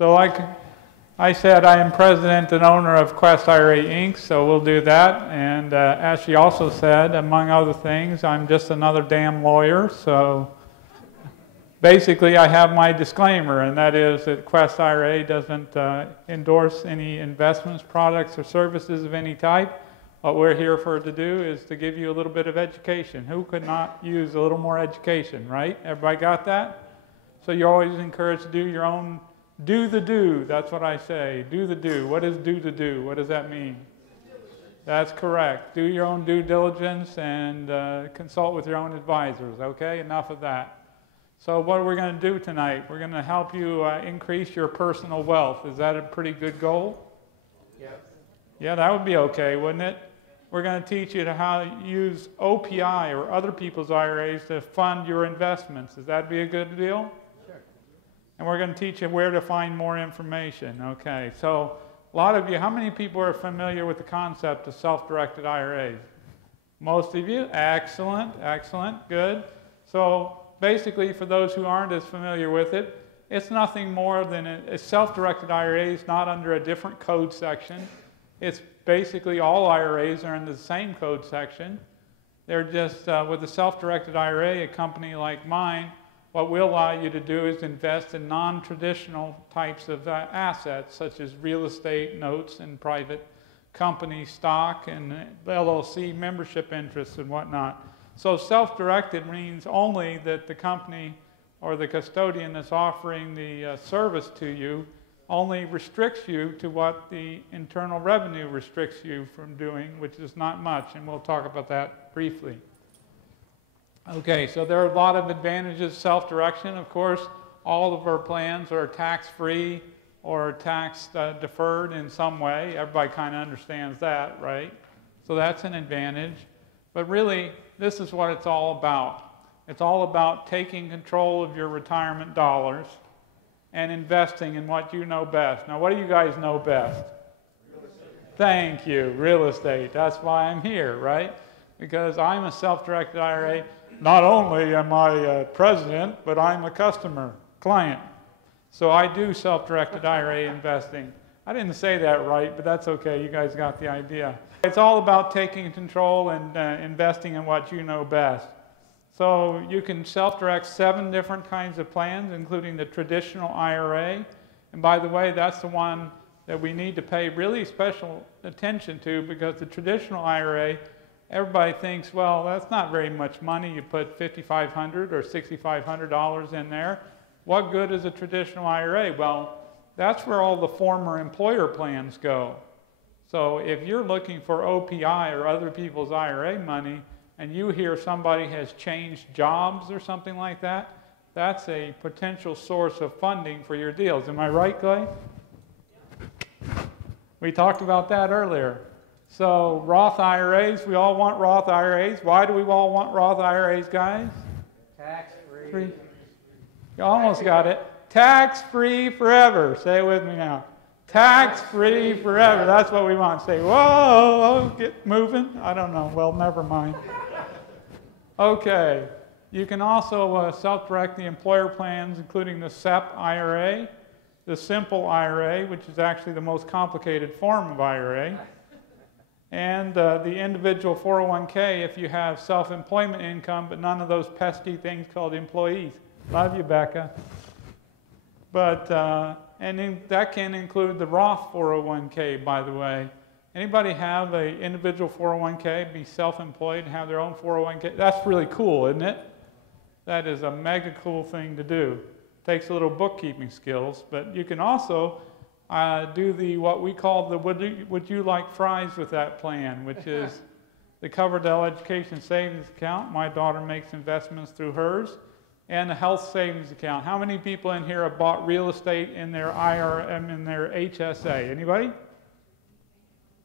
So like I said, I am president and owner of Quest IRA Inc., so we'll do that. And as she also said, among other things, I'm just another damn lawyer. So basically, I have my disclaimer, and that is that Quest IRA doesn't endorse any investments, products, or services of any type. What we're here for to do is to give you a little bit of education. Who could not use a little more education, right? Everybody got that? So you're always encouraged to do your own, do the do. That's what I say, do the do. What is do the do? What does that mean? That's correct. Do your own due diligence and consult with your own advisors, okay? Enough of that. So what are we going to do tonight? We're going to help you increase your personal wealth. Is that a pretty good goal? Yes. Yeah, that would be okay, wouldn't it? We're going to teach you how to use OPI or other people's IRAs to fund your investments. Does that be a good deal? Sure. And we're going to teach you where to find more information. Okay, so a lot of you, how many people are familiar with the concept of self-directed IRAs? Most of you? Excellent, excellent, good. So basically, for those who aren't as familiar with it, it's nothing more than a self-directed IRA is not under a different code section. It's basically all IRAs are in the same code section. They're just, with a self-directed IRA, a company like mine, what we'll allow you to do is invest in non-traditional types of assets, such as real estate, notes, and private company stock, and LLC membership interests and whatnot. So self-directed means only that the company or the custodian that's offering the service to you only restricts you to what the Internal Revenue restricts you from doing, which is not much, and we'll talk about that briefly. Okay, so there are a lot of advantages of self-direction. Of course, all of our plans are tax-free or tax-deferred in some way. Everybody kind of understands that, right? So that's an advantage. But really, this is what it's all about. It's all about taking control of your retirement dollars and investing in what you know best. Now, what do you guys know best? Real estate. Thank you, real estate. That's why I'm here, right? Because I'm a self-directed IRA. Not only am I president, but I'm a customer, client. So I do self-directed IRA investing. I didn't say that right, but that's okay. You guys got the idea. It's all about taking control and investing in what you know best. So you can self-direct 7 different kinds of plans, including the traditional IRA. And by the way, that's the one that we need to pay really special attention to, because the traditional IRA, everybody thinks, well, that's not very much money. You put $5,500 or $6,500 in there. What good is a traditional IRA? Well, that's where all the former employer plans go. So if you're looking for OPI or other people's IRA money, and you hear somebody has changed jobs or something like that, that's a potential source of funding for your deals. Am I right, Clay? We talked about that earlier. So Roth IRAs, we all want Roth IRAs. Why do we all want Roth IRAs, guys? Tax-free. You almost got it. Tax-free forever. Say it with me now. Tax-free forever. That's what we want. Say, whoa, get moving. I don't know. Well, never mind. Okay. You can also self-direct the employer plans, including the SEP IRA, the Simple IRA, which is actually the most complicated form of IRA, and the individual 401k if you have self-employment income, but none of those pesky things called employees. Love you, Becca. But, and that can include the Roth 401k, by the way. Anybody have an individual 401k, be self-employed, and have their own 401k? That's really cool, isn't it? That is a mega cool thing to do. Takes a little bookkeeping skills, but you can also do what we call the would you like fries with that plan, which is the Coverdell Education Savings Account. My daughter makes investments through hers, and a health savings account. How many people in here have bought real estate in their IRA, in their HSA? Anybody?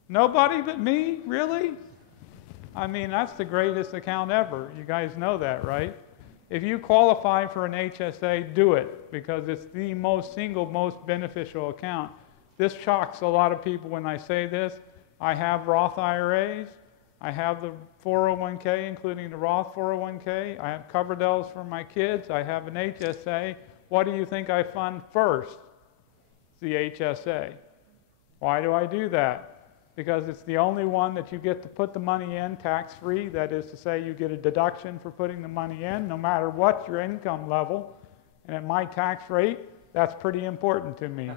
Nobody but me? Really? I mean, that's the greatest account ever. You guys know that, right? If you qualify for an HSA, do it, because it's the most beneficial account. This shocks a lot of people when I say this. I have Roth IRAs. I have the 401k, including the Roth 401k. I have Coverdells for my kids. I have an HSA. What do you think I fund first? the HSA. Why do I do that? Because it's the only one that you get to put the money in tax-free. That is to say, you get a deduction for putting the money in, no matter what your income level. And at my tax rate, that's pretty important to me.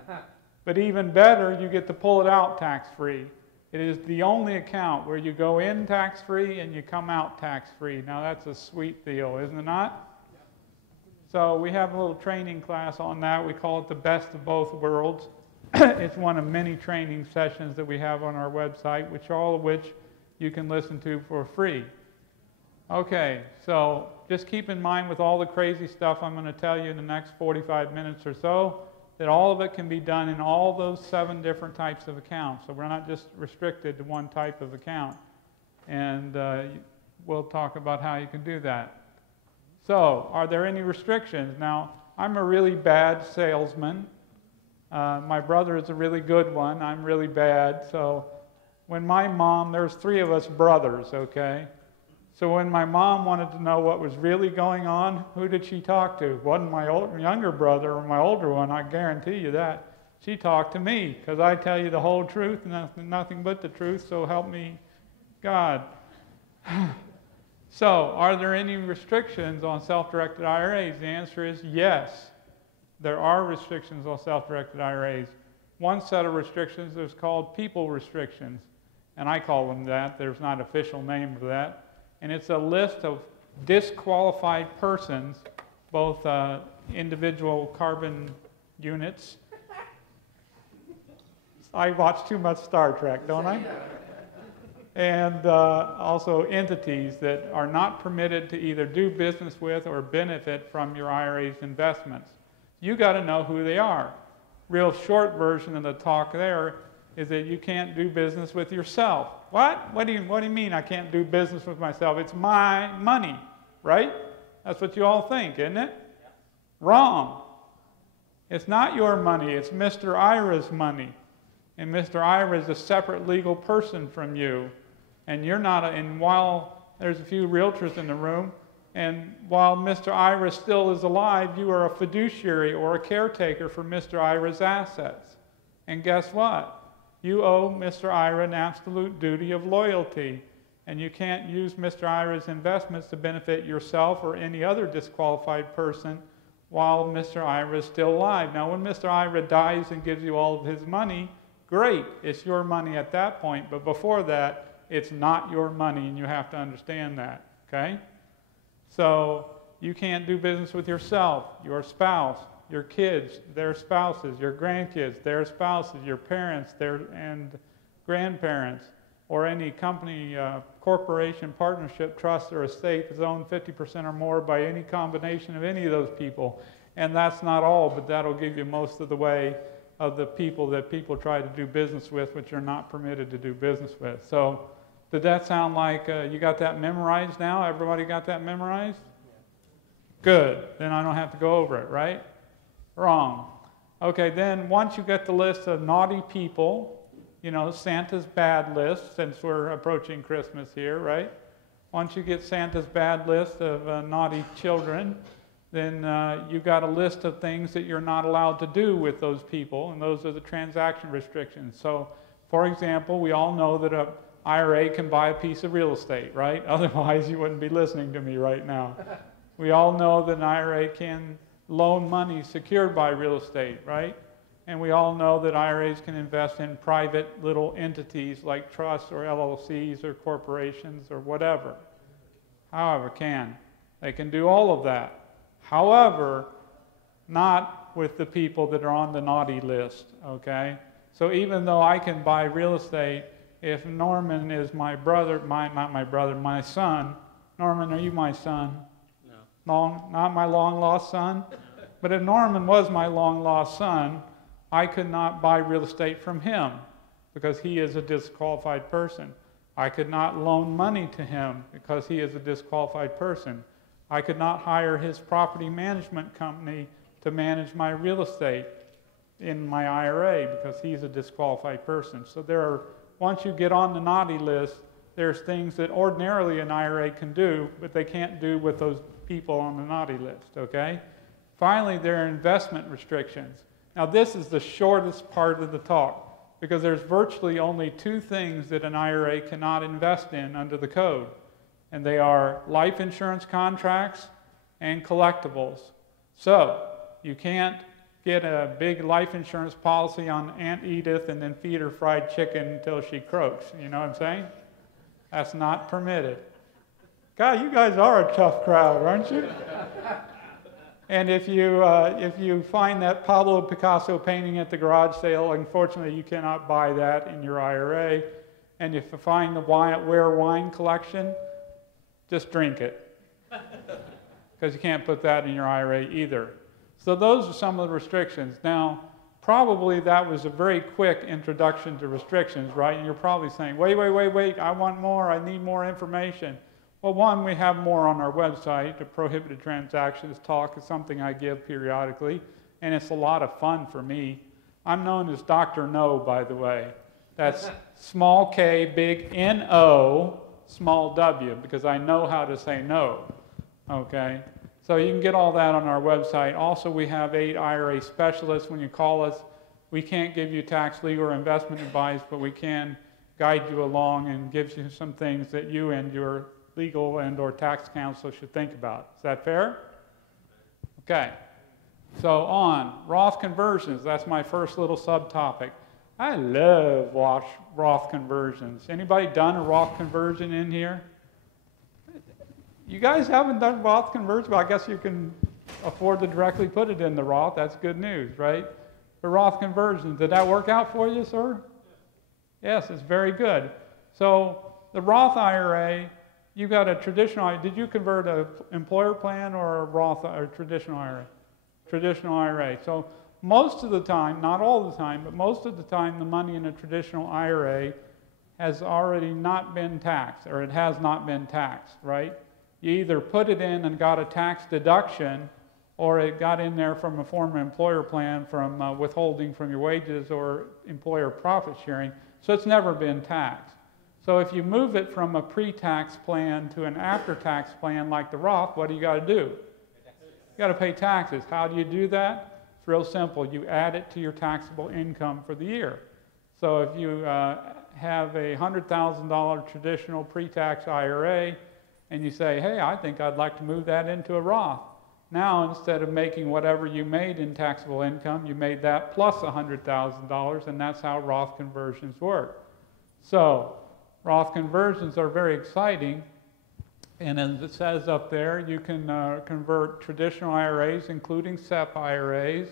But even better, you get to pull it out tax-free. It is the only account where you go in tax-free and you come out tax-free. Now that's a sweet deal, isn't it not? So we have a little training class on that. We call it the best of both worlds. It's one of many training sessions that we have on our website, all of which you can listen to for free. Okay, so just keep in mind with all the crazy stuff I'm going to tell you in the next 45 minutes or so, that all of it can be done in all those 7 different types of accounts. So we're not just restricted to one type of account. And we'll talk about how you can do that. So, are there any restrictions? Now, I'm a really bad salesman. My brother is a really good one. I'm really bad. So when my mom, there's 3 of us brothers, okay? So when my mom wanted to know what was really going on, who did she talk to? It wasn't my younger brother or my older one, I guarantee you that. She talked to me, because I tell you the whole truth and nothing but the truth, so help me God. So, are there any restrictions on self-directed IRAs? The answer is yes. There are restrictions on self-directed IRAs. One set of restrictions is called people restrictions, and I call them that. There's not an official name for that. And it's a list of disqualified persons, both individual carbon units. I watch too much Star Trek, don't I? And also entities that are not permitted to either do business with or benefit from your IRA's investments. You got to know who they are. Real short version of the talk there is that you can't do business with yourself. What? What do you mean I can't do business with myself? It's my money, right? That's what you all think, isn't it? Yeah. Wrong. It's not your money. It's Mr. IRA's money. And Mr. IRA is a separate legal person from you. And you're not, and while there's a few realtors in the room, and while Mr. IRA still is alive, you are a fiduciary or a caretaker for Mr. IRA's assets. And guess what? You owe Mr. IRA an absolute duty of loyalty. And you can't use Mr. IRA's investments to benefit yourself or any other disqualified person while Mr. IRA is still alive. Now, when Mr. IRA dies and gives you all of his money, great, it's your money at that point. But before that, it's not your money, and you have to understand that, okay? So you can't do business with yourself, your spouse, your kids, their spouses, your grandkids, their spouses, your parents, and grandparents, or any company, corporation, partnership, trust, or estate that's owned 50% or more by any combination of any of those people. And that's not all, but that'll give you most of the way of the people that people try to do business with, which you're not permitted to do business with. So did that sound like you got that memorized now? Everybody got that memorized? Good. Then I don't have to go over it, right? Wrong. Okay, then once you get the list of naughty people, you know, Santa's bad list, since we're approaching Christmas here, right? Once you get Santa's bad list of naughty children, then you've got a list of things that you're not allowed to do with those people, and those are the transaction restrictions. So, for example, we all know that a IRA can buy a piece of real estate, right? Otherwise, you wouldn't be listening to me right now. We all know that an IRA can loan money secured by real estate, right? And we all know that IRAs can invest in private little entities like trusts or LLCs or corporations or whatever. However, they can do all of that. However, not with the people that are on the naughty list, okay? So even though I can buy real estate, if Norman is my brother, my son, Norman, are you my son? No. Not my long-lost son? But if Norman was my long-lost son, I could not buy real estate from him because he is a disqualified person. I could not loan money to him because he is a disqualified person. I could not hire his property management company to manage my real estate in my IRA because he's a disqualified person. So once you get on the naughty list, there's things that ordinarily an IRA can do, but they can't do with those people on the naughty list, okay? Finally, there are investment restrictions. Now this is the shortest part of the talk because there's virtually only two things that an IRA cannot invest in under the code. And they are life insurance contracts and collectibles. So you can't get a big life insurance policy on Aunt Edith and then feed her fried chicken until she croaks. You know what I'm saying? That's not permitted. God, you guys are a tough crowd, aren't you? And if you find that Pablo Picasso painting at the garage sale, unfortunately you cannot buy that in your IRA. And if you find the Ware wine collection, just drink it. Because you can't put that in your IRA either. So those are some of the restrictions. Now, probably that was a very quick introduction to restrictions, right? And you're probably saying, wait, I want more, I need more information. Well, one, we have more on our website. The prohibited transactions talk is something I give periodically, and it's a lot of fun for me. I'm known as Dr. No, by the way. That's small k, big N-O, small w, because I know how to say no, okay? So you can get all that on our website. Also, we have 8 IRA specialists. When you call us, we can't give you tax, legal, or investment advice, but we can guide you along and give you some things that you and your legal and or tax counsel should think about. Is that fair? Okay. So on, Roth conversions. That's my first little subtopic. I love Roth conversions. Anybody done a Roth conversion in here? You guys haven't done Roth conversions? Well, I guess you can afford to directly put it in the Roth. That's good news, right? The Roth conversions, did that work out for you, sir? Yes, it's very good. So the Roth IRA, you got a traditional, did you convert an employer plan or a Roth or traditional IRA? Traditional IRA. So most of the time, not all the time, but most of the time the money in a traditional IRA has already not been taxed, or it has not been taxed, right? You either put it in and got a tax deduction, or it got in there from a former employer plan from withholding from your wages or employer profit sharing, so it's never been taxed. So if you move it from a pre-tax plan to an after-tax plan like the Roth, what do you got to do? You got to pay taxes. How do you do that? It's real simple. You add it to your taxable income for the year. So if you have a $100,000 traditional pre-tax IRA and you say, hey, I think I'd like to move that into a Roth. Now, instead of making whatever you made in taxable income, you made that plus $100,000, and that's how Roth conversions work. So Roth conversions are very exciting, and as it says up there, you can convert traditional IRAs, including SEP IRAs.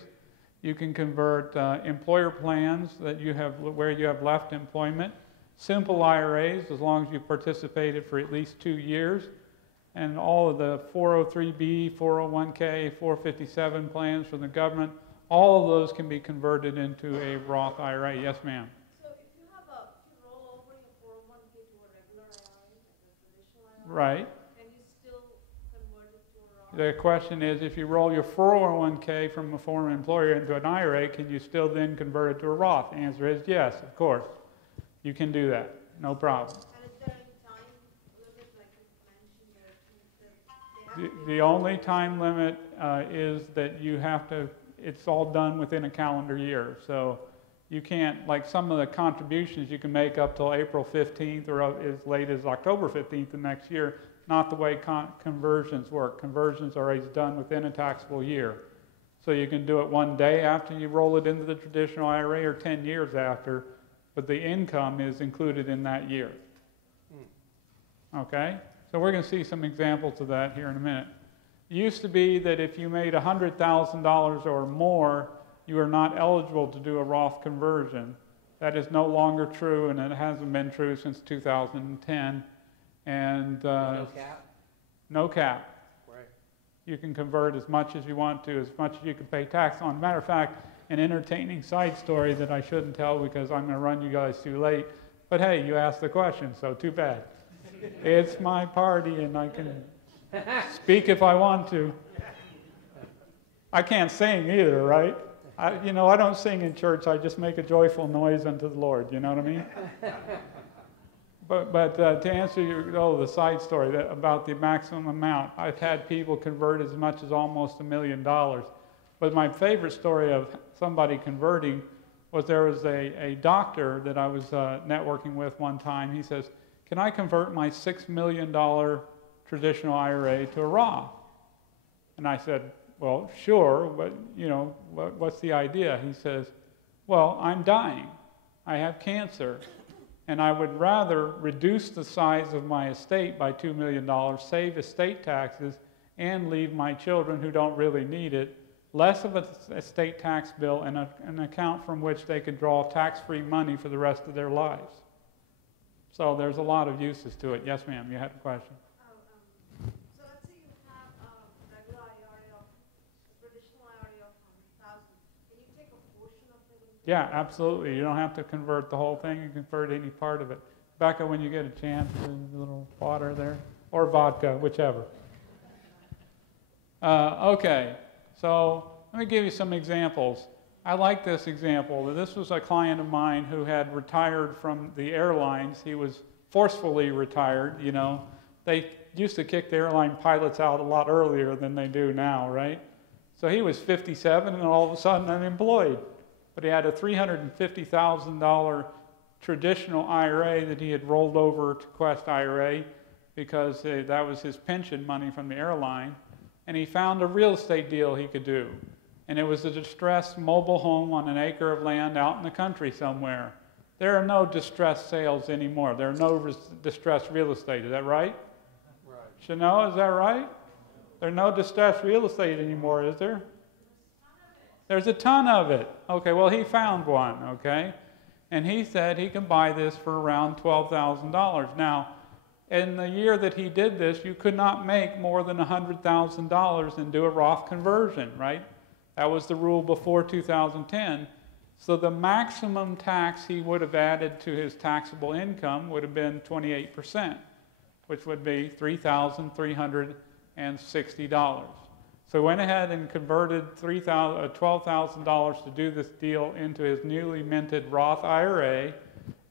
You can convert employer plans that you have, where you have left employment, simple IRAs, as long as you participated for at least 2 years, and all of the 403B, 401K, 457 plans from the government, all of those can be converted into a Roth IRA. Yes, ma'am? So if you roll over your 401K to a regular IRA, like a traditional IRA, Right. can you still convert it to a Roth? The question is, if you roll your 401K from a former employer into an IRA, can you still then convert it to a Roth? The answer is yes, of course. You can do that, no problem. And is there any time limit, like you mentioned, The only time limit is that you have to, it's all done within a calendar year. So you can't, like some of the contributions you can make up till April 15th or as late as October 15th the next year, not the way conversions work. Conversions are always done within a taxable year. So you can do it one day after you roll it into the traditional IRA or 10 years after, but the income is included in that year. Okay? So we're going to see some examples of that here in a minute. It used to be that if you made $100,000 or more, you are not eligible to do a Roth conversion. That is no longer true, and it hasn't been true since 2010. And No cap? no cap. Right. You can convert as much as you want to, as much as you can pay tax on. Matter of fact, an entertaining side story that I shouldn't tell because I'm going to run you guys too late. But hey, you asked the question, so too bad. It's my party, and I can speak if I want to. I can't sing either, right? I don't sing in church. I just make a joyful noise unto the Lord. You know what I mean? But to answer the side story about the maximum amount, I've had people convert as much as almost $1 million. But my favorite story of somebody converting was there was a doctor that I was networking with one time. He says, can I convert my $6 million traditional IRA to a Roth? And I said, well, sure, but what's the idea? He says, well, I'm dying. I have cancer, and I would rather reduce the size of my estate by $2 million, save estate taxes, and leave my children who don't really need it less of an estate tax bill and an account from which they could draw tax-free money for the rest of their lives. So there's a lot of uses to it. Yes, ma'am, you had a question. So let's say you have a regular IRA of, a traditional IRA of 100,000. Can you take a portion of it? Yeah, absolutely. You don't have to convert the whole thing. You can convert any part of it. Becca, when you get a chance, a little water there, or vodka, whichever. Okay, so let me give you some examples. I like this example. This was a client of mine who had retired from the airlines. He was forcefully retired, They used to kick the airline pilots out a lot earlier than they do now, right? So he was 57 and all of a sudden unemployed. But he had a $350,000 traditional IRA that he had rolled over to Quest IRA because that was his pension money from the airline. And he found a real estate deal he could do. And it was a distressed mobile home on an acre of land out in the country somewhere. There are no distressed sales anymore. There are no distressed real estate. Is that right? Right. Chanel, is that right? There's no distressed real estate anymore, is there? There's a ton of it. Okay, well, he found one, okay? And he said he can buy this for around $12,000. Now, in the year that he did this, you could not make more than $100,000 and do a Roth conversion, right? That was the rule before 2010. So the maximum tax he would have added to his taxable income would have been 28%, which would be $3,360. So he went ahead and converted $12,000 to do this deal into his newly minted Roth IRA,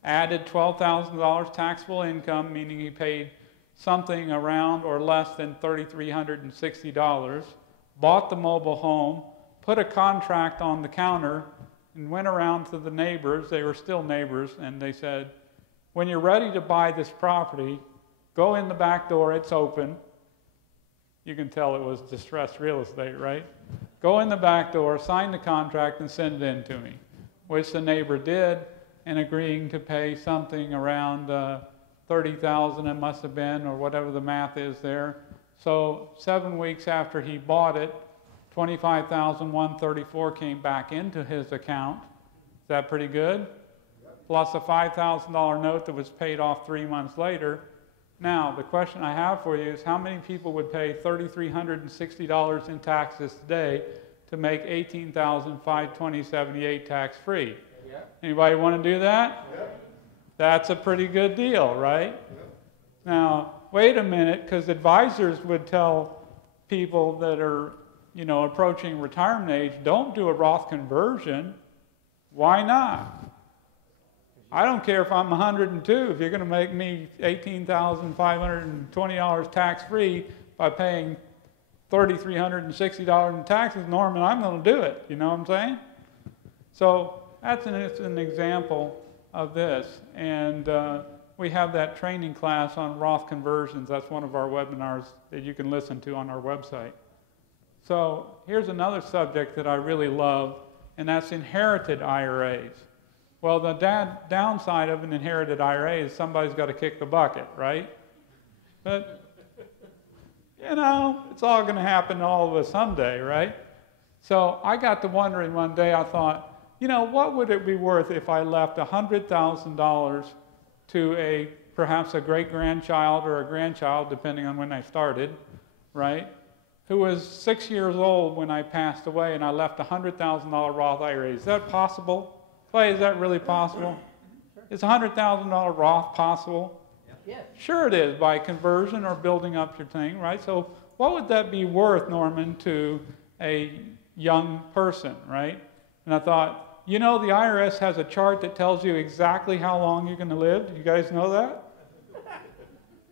added $12,000 taxable income, meaning he paid something around or less than $3,360, bought the mobile home, put a contract on the counter, and went around to the neighbors. They were still neighbors, and they said, when you're ready to buy this property, go in the back door, it's open. You can tell it was distressed real estate, right? Go in the back door, sign the contract, and send it in to me, which the neighbor did, and agreeing to pay something around $30,000 it must have been, or whatever the math is there. So 7 weeks after he bought it, $25,134 came back into his account. Is that pretty good? Plus a $5,000 note that was paid off 3 months later. Now, the question I have for you is how many people would pay $3,360 in taxes today to make $18,520.78 tax-free? Yeah. Anybody want to do that? Yeah. That's a pretty good deal, right? Yeah. Now, wait a minute, because advisors would tell people that are, approaching retirement age, don't do a Roth conversion. Why not? I don't care if I'm 102. If you're going to make me $18,520 tax-free by paying $3,360 in taxes, Norman, I'm going to do it. You know what I'm saying? So that's an example of this. And we have that training class on Roth conversions. That's one of our webinars that you can listen to on our website. So here's another subject that I really love, and that's inherited IRAs. Well, the downside of an inherited IRA is somebody's got to kick the bucket, right? But, it's all going to happen to all of us someday, right? So I got to wondering one day, I thought, what would it be worth if I left $100,000 to perhaps a great-grandchild or a grandchild, depending on when I started, right? Who was 6 years old when I passed away, and I left $100,000 Roth IRA. Is that possible? Clay, is that really possible? Sure. Is $100,000 Roth possible? Yes. Sure it is, by conversion or building up your thing, right? So what would that be worth, Norman, to a young person, right? And I thought, the IRS has a chart that tells you exactly how long you're going to live. Do you guys know that?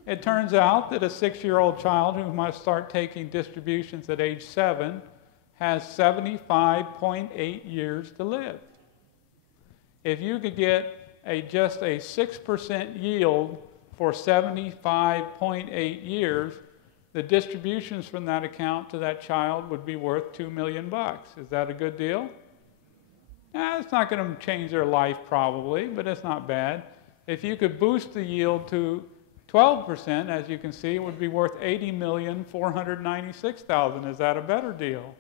It turns out that a 6-year-old child who must start taking distributions at age 7 has 75.8 years to live. If you could get just a 6% yield for 75.8 years, the distributions from that account to that child would be worth $2 million. Is that a good deal? It's not going to change their life probably, but it's not bad. If you could boost the yield to 12%, as you can see, it would be worth $80,496,000. Is that a better deal?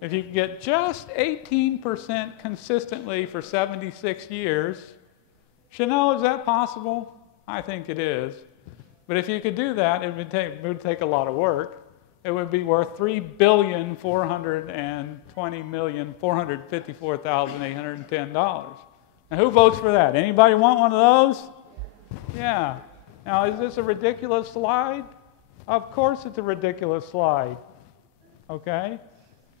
If you could get just 18% consistently for 76 years, Chanel, is that possible? I think it is. But if you could do that, it would take a lot of work. It would be worth $3,420,454,810. Now, who votes for that? Anybody want one of those? Yeah. Now, is this a ridiculous slide? Of course it's a ridiculous slide. Okay?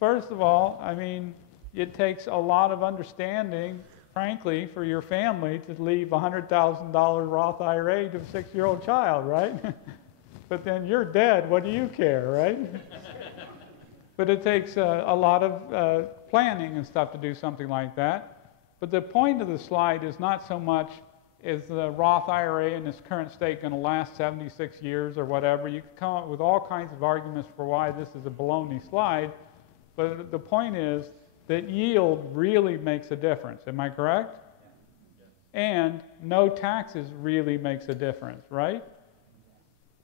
First of all, I mean, it takes a lot of understanding, frankly, for your family to leave a $100,000 Roth IRA to a 6-year-old child, right? But then you're dead, what do you care, right? But it takes a lot of planning and stuff to do something like that. But the point of the slide is not so much is the Roth IRA in its current state going to last 76 years or whatever. You can come up with all kinds of arguments for why this is a baloney slide, but the point is that yield really makes a difference. Am I correct? And no taxes really makes a difference, right?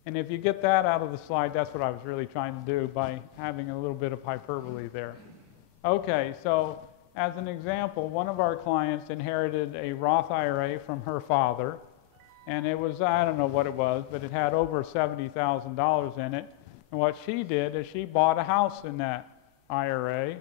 And if you get that out of the slide, that's what I was really trying to do by having a little bit of hyperbole there. Okay, so as an example, one of our clients inherited a Roth IRA from her father, and it was, I don't know what it was, but it had over $70,000 in it. And what she did is she bought a house in that IRA,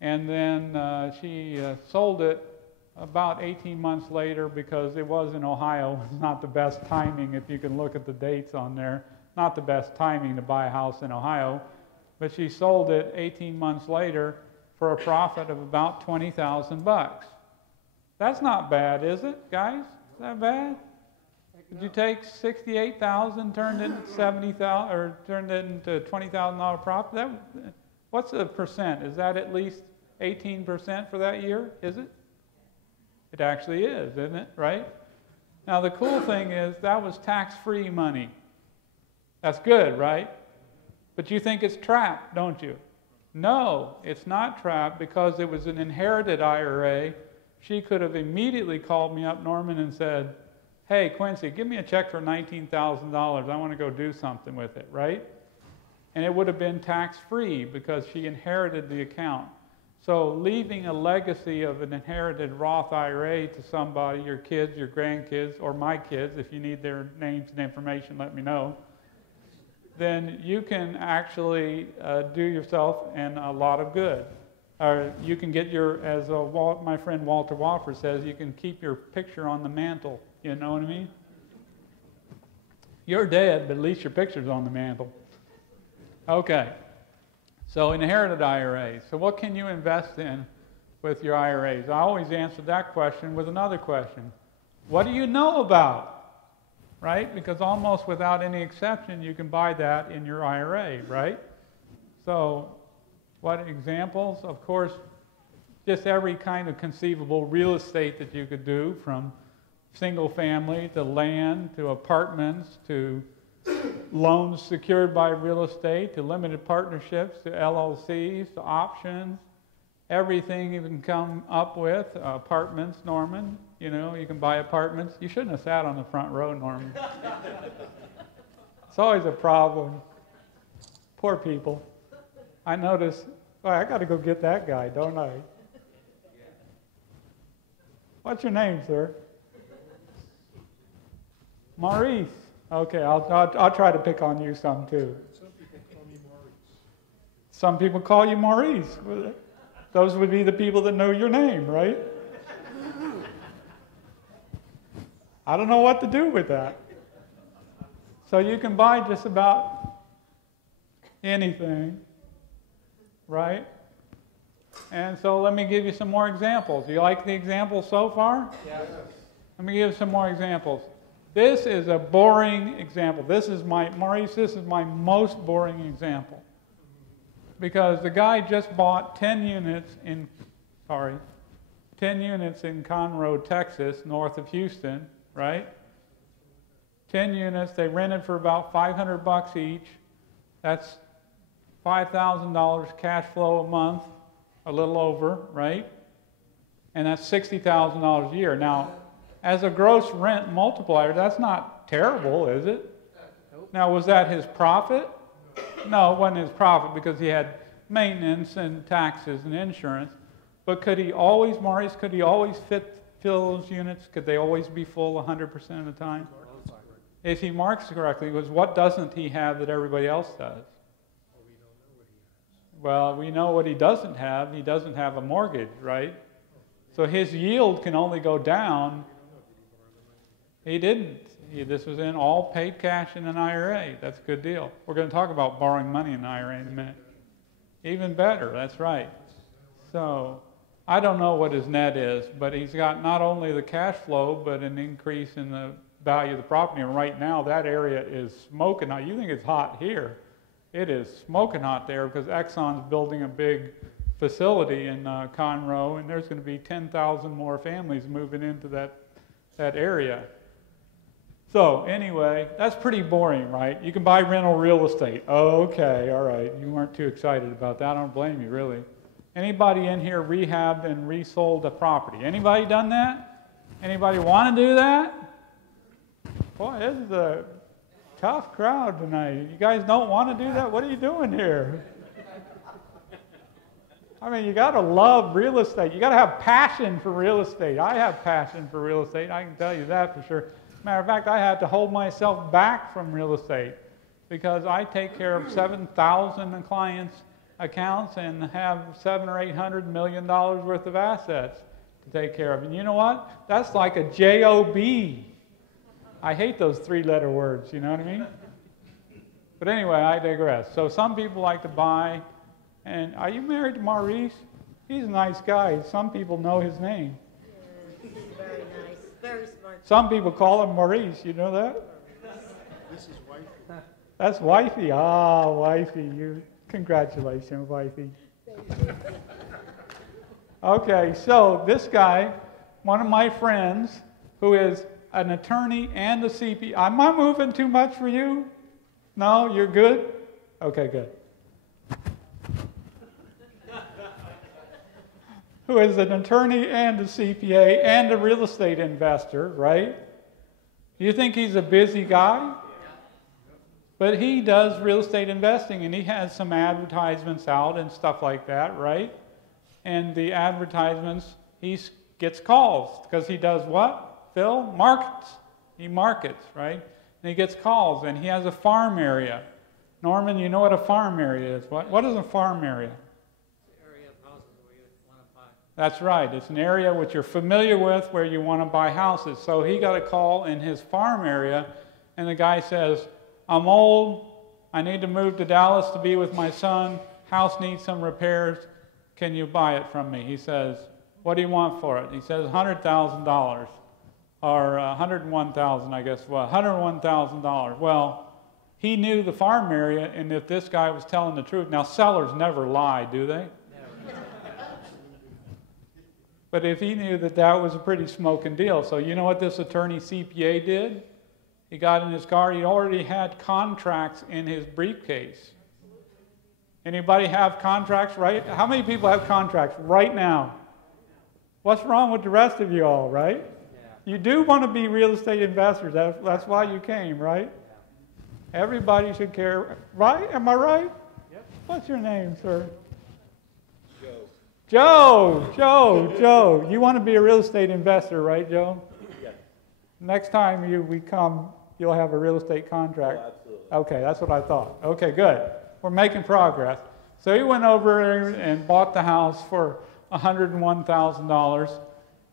and then she sold it about 18 months later because it was in Ohio. It's not the best timing, if you can look at the dates on there. Not the best timing to buy a house in Ohio. But she sold it 18 months later for a profit of about $20,000. That's not bad, is it, guys? Is that bad? Did you take $68,000, turned it into $70,000, or turned it into $20,000 profit? What's the percent? Is that at least 18% for that year? Is it? It actually is, isn't it? Right? Now the cool thing is that was tax-free money. That's good, right? But you think it's trapped, don't you? No, it's not trapped because it was an inherited IRA. She could have immediately called me up, Norman, and said, hey, Quincy, give me a check for $19,000. I want to go do something with it, right? And it would have been tax-free because she inherited the account. So leaving a legacy of an inherited Roth IRA to somebody, your kids, your grandkids, or my kids, if you need their names and information, let me know, then you can actually do yourself and a lot of good. Or you can get your, as my friend Walter Wofford says, you can keep your picture on the mantle. You know what I mean? You're dead, but at least your picture's on the mantle. Okay. So inherited IRAs. So what can you invest in with your IRAs? I always answer that question with another question. What do you know about? Right? Because almost without any exception, you can buy that in your IRA, right? So what examples? Of course, just every kind of conceivable real estate that you could do, from single family to land to apartments to loans secured by real estate to limited partnerships to LLCs to options, everything you can come up with. Apartments, Norman, you know, you can buy apartments. You shouldn't have sat on the front row, Norman. It's always a problem. Poor people. I notice, oh, I got to go get that guy, don't I? What's your name, sir? Maurice. Okay, I'll try to pick on you some too. Some people call me Maurice. Some people call you Maurice. Those would be the people that know your name, right? I don't know what to do with that. So you can buy just about anything, right? And so let me give you some more examples. You like the examples so far? Yes. Let me give you some more examples. This is a boring example. This is my, Maurice, this is my most boring example. because the guy just bought 10 units in Conroe, Texas, north of Houston, right? 10 units, they rented for about $500 each. That's $5,000 cash flow a month, a little over, right? And that's $60,000 a year. Now, as a gross rent multiplier, that's not terrible, is it? Now, was that his profit? No, it wasn't his profit because he had maintenance and taxes and insurance. But could he always, Maurice, could he always fill those units? Could they always be full 100% of the time? If he marks correctly, because what doesn't he have that everybody else does? Well, we know what he doesn't have. He doesn't have a mortgage, right? So his yield can only go down. He didn't. This was in all paid cash in an IRA. That's a good deal. We're going to talk about borrowing money in an IRA in a minute. Even better, that's right. So I don't know what his net is, but he's got not only the cash flow, but an increase in the value of the property. And right now, that area is smoking hot. You think it's hot here. It is smoking hot there because Exxon's building a big facility in Conroe, and there's going to be 10,000 more families moving into that area. So anyway, that's pretty boring, right? You can buy rental real estate. Okay, all right. You weren't too excited about that. I don't blame you, really. Anybody in here rehabbed and resold a property? Anybody done that? Anybody want to do that? Boy, this is a tough crowd tonight. You guys don't want to do that? What are you doing here? I mean, you got to love real estate. You got to have passion for real estate. I have passion for real estate. I can tell you that for sure. Matter of fact, I had to hold myself back from real estate because I take care of 7,000 clients' accounts and have $700 or $800 million worth of assets to take care of. And you know what? That's like a job. I hate those three-letter words, you know what I mean? But anyway, I digress. So some people like to buy, and are you married to Maurice? He's a nice guy. Some people know his name. He's very nice, very smart. Some people call him Maurice, you know that? This is wifey. That's wifey. Ah, wifey. Congratulations, wifey. Okay, so this guy, one of my friends, who is an attorney and a CPA. Am I moving too much for you? No, you're good? Okay, good. Who is an attorney and a CPA and a real estate investor, right? You think he's a busy guy? But he does real estate investing, and he has some advertisements out and stuff like that, right? And the advertisements, he gets calls because he does what? Phil? Markets. He markets, right? And he gets calls, and he has a farm area. Norman, you know what a farm area is. What is a farm area? That's right. It's an area which you're familiar with where you want to buy houses. So he got a call in his farm area, and the guy says, I'm old. I need to move to Dallas to be with my son. House needs some repairs. Can you buy it from me? He says, what do you want for it? He says, $100,000 or $101,000, I guess. Well, $101,000. Well, he knew the farm area, and if this guy was telling the truth, now sellers never lie, do they? But if he knew that that was a pretty smoking deal. So you know what this attorney CPA did? He got in his car. He already had contracts in his briefcase. Anybody have contracts right? How many people have contracts right now? What's wrong with the rest of you all, right? Yeah. You do want to be real estate investors. That's why you came, right? Yeah. Everybody should care, right? Am I right? Yep. What's your name, sir? Joe, you want to be a real estate investor, right, Joe? Yes. Next time we come, you'll have a real estate contract. Oh, absolutely. Okay, that's what I thought. Okay, good. We're making progress. So he went over and bought the house for $101,000,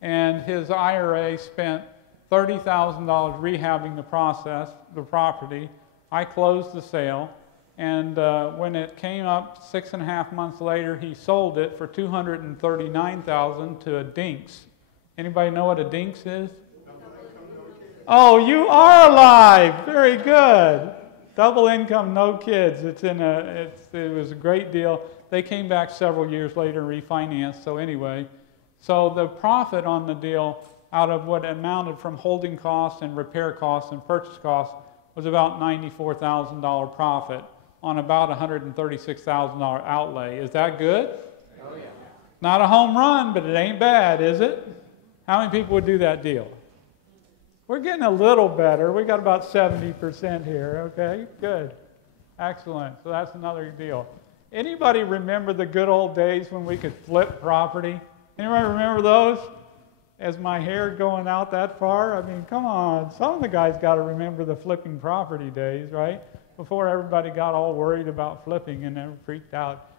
and his IRA spent $30,000 rehabbing the property. I closed the sale. And when it came up 6.5 months later, he sold it for $239,000 to a dinks. Anybody know what a dinks is? Oh, you are alive. Very good. Double income, no kids. It was a great deal. They came back several years later, refinanced. So anyway, so the profit on the deal out of what amounted from holding costs and repair costs and purchase costs was about $94,000 profit on about $136,000 outlay. Is that good? Oh, yeah. Not a home run, but it ain't bad, is it? How many people would do that deal? We're getting a little better. We got about 70% here. Okay, good. Excellent. So that's another deal. Anybody remember the good old days when we could flip property? Anybody remember those? Is my hair going out that far? I mean, come on. Some of the guys got to remember the flipping property days, right? Before everybody got all worried about flipping and then freaked out.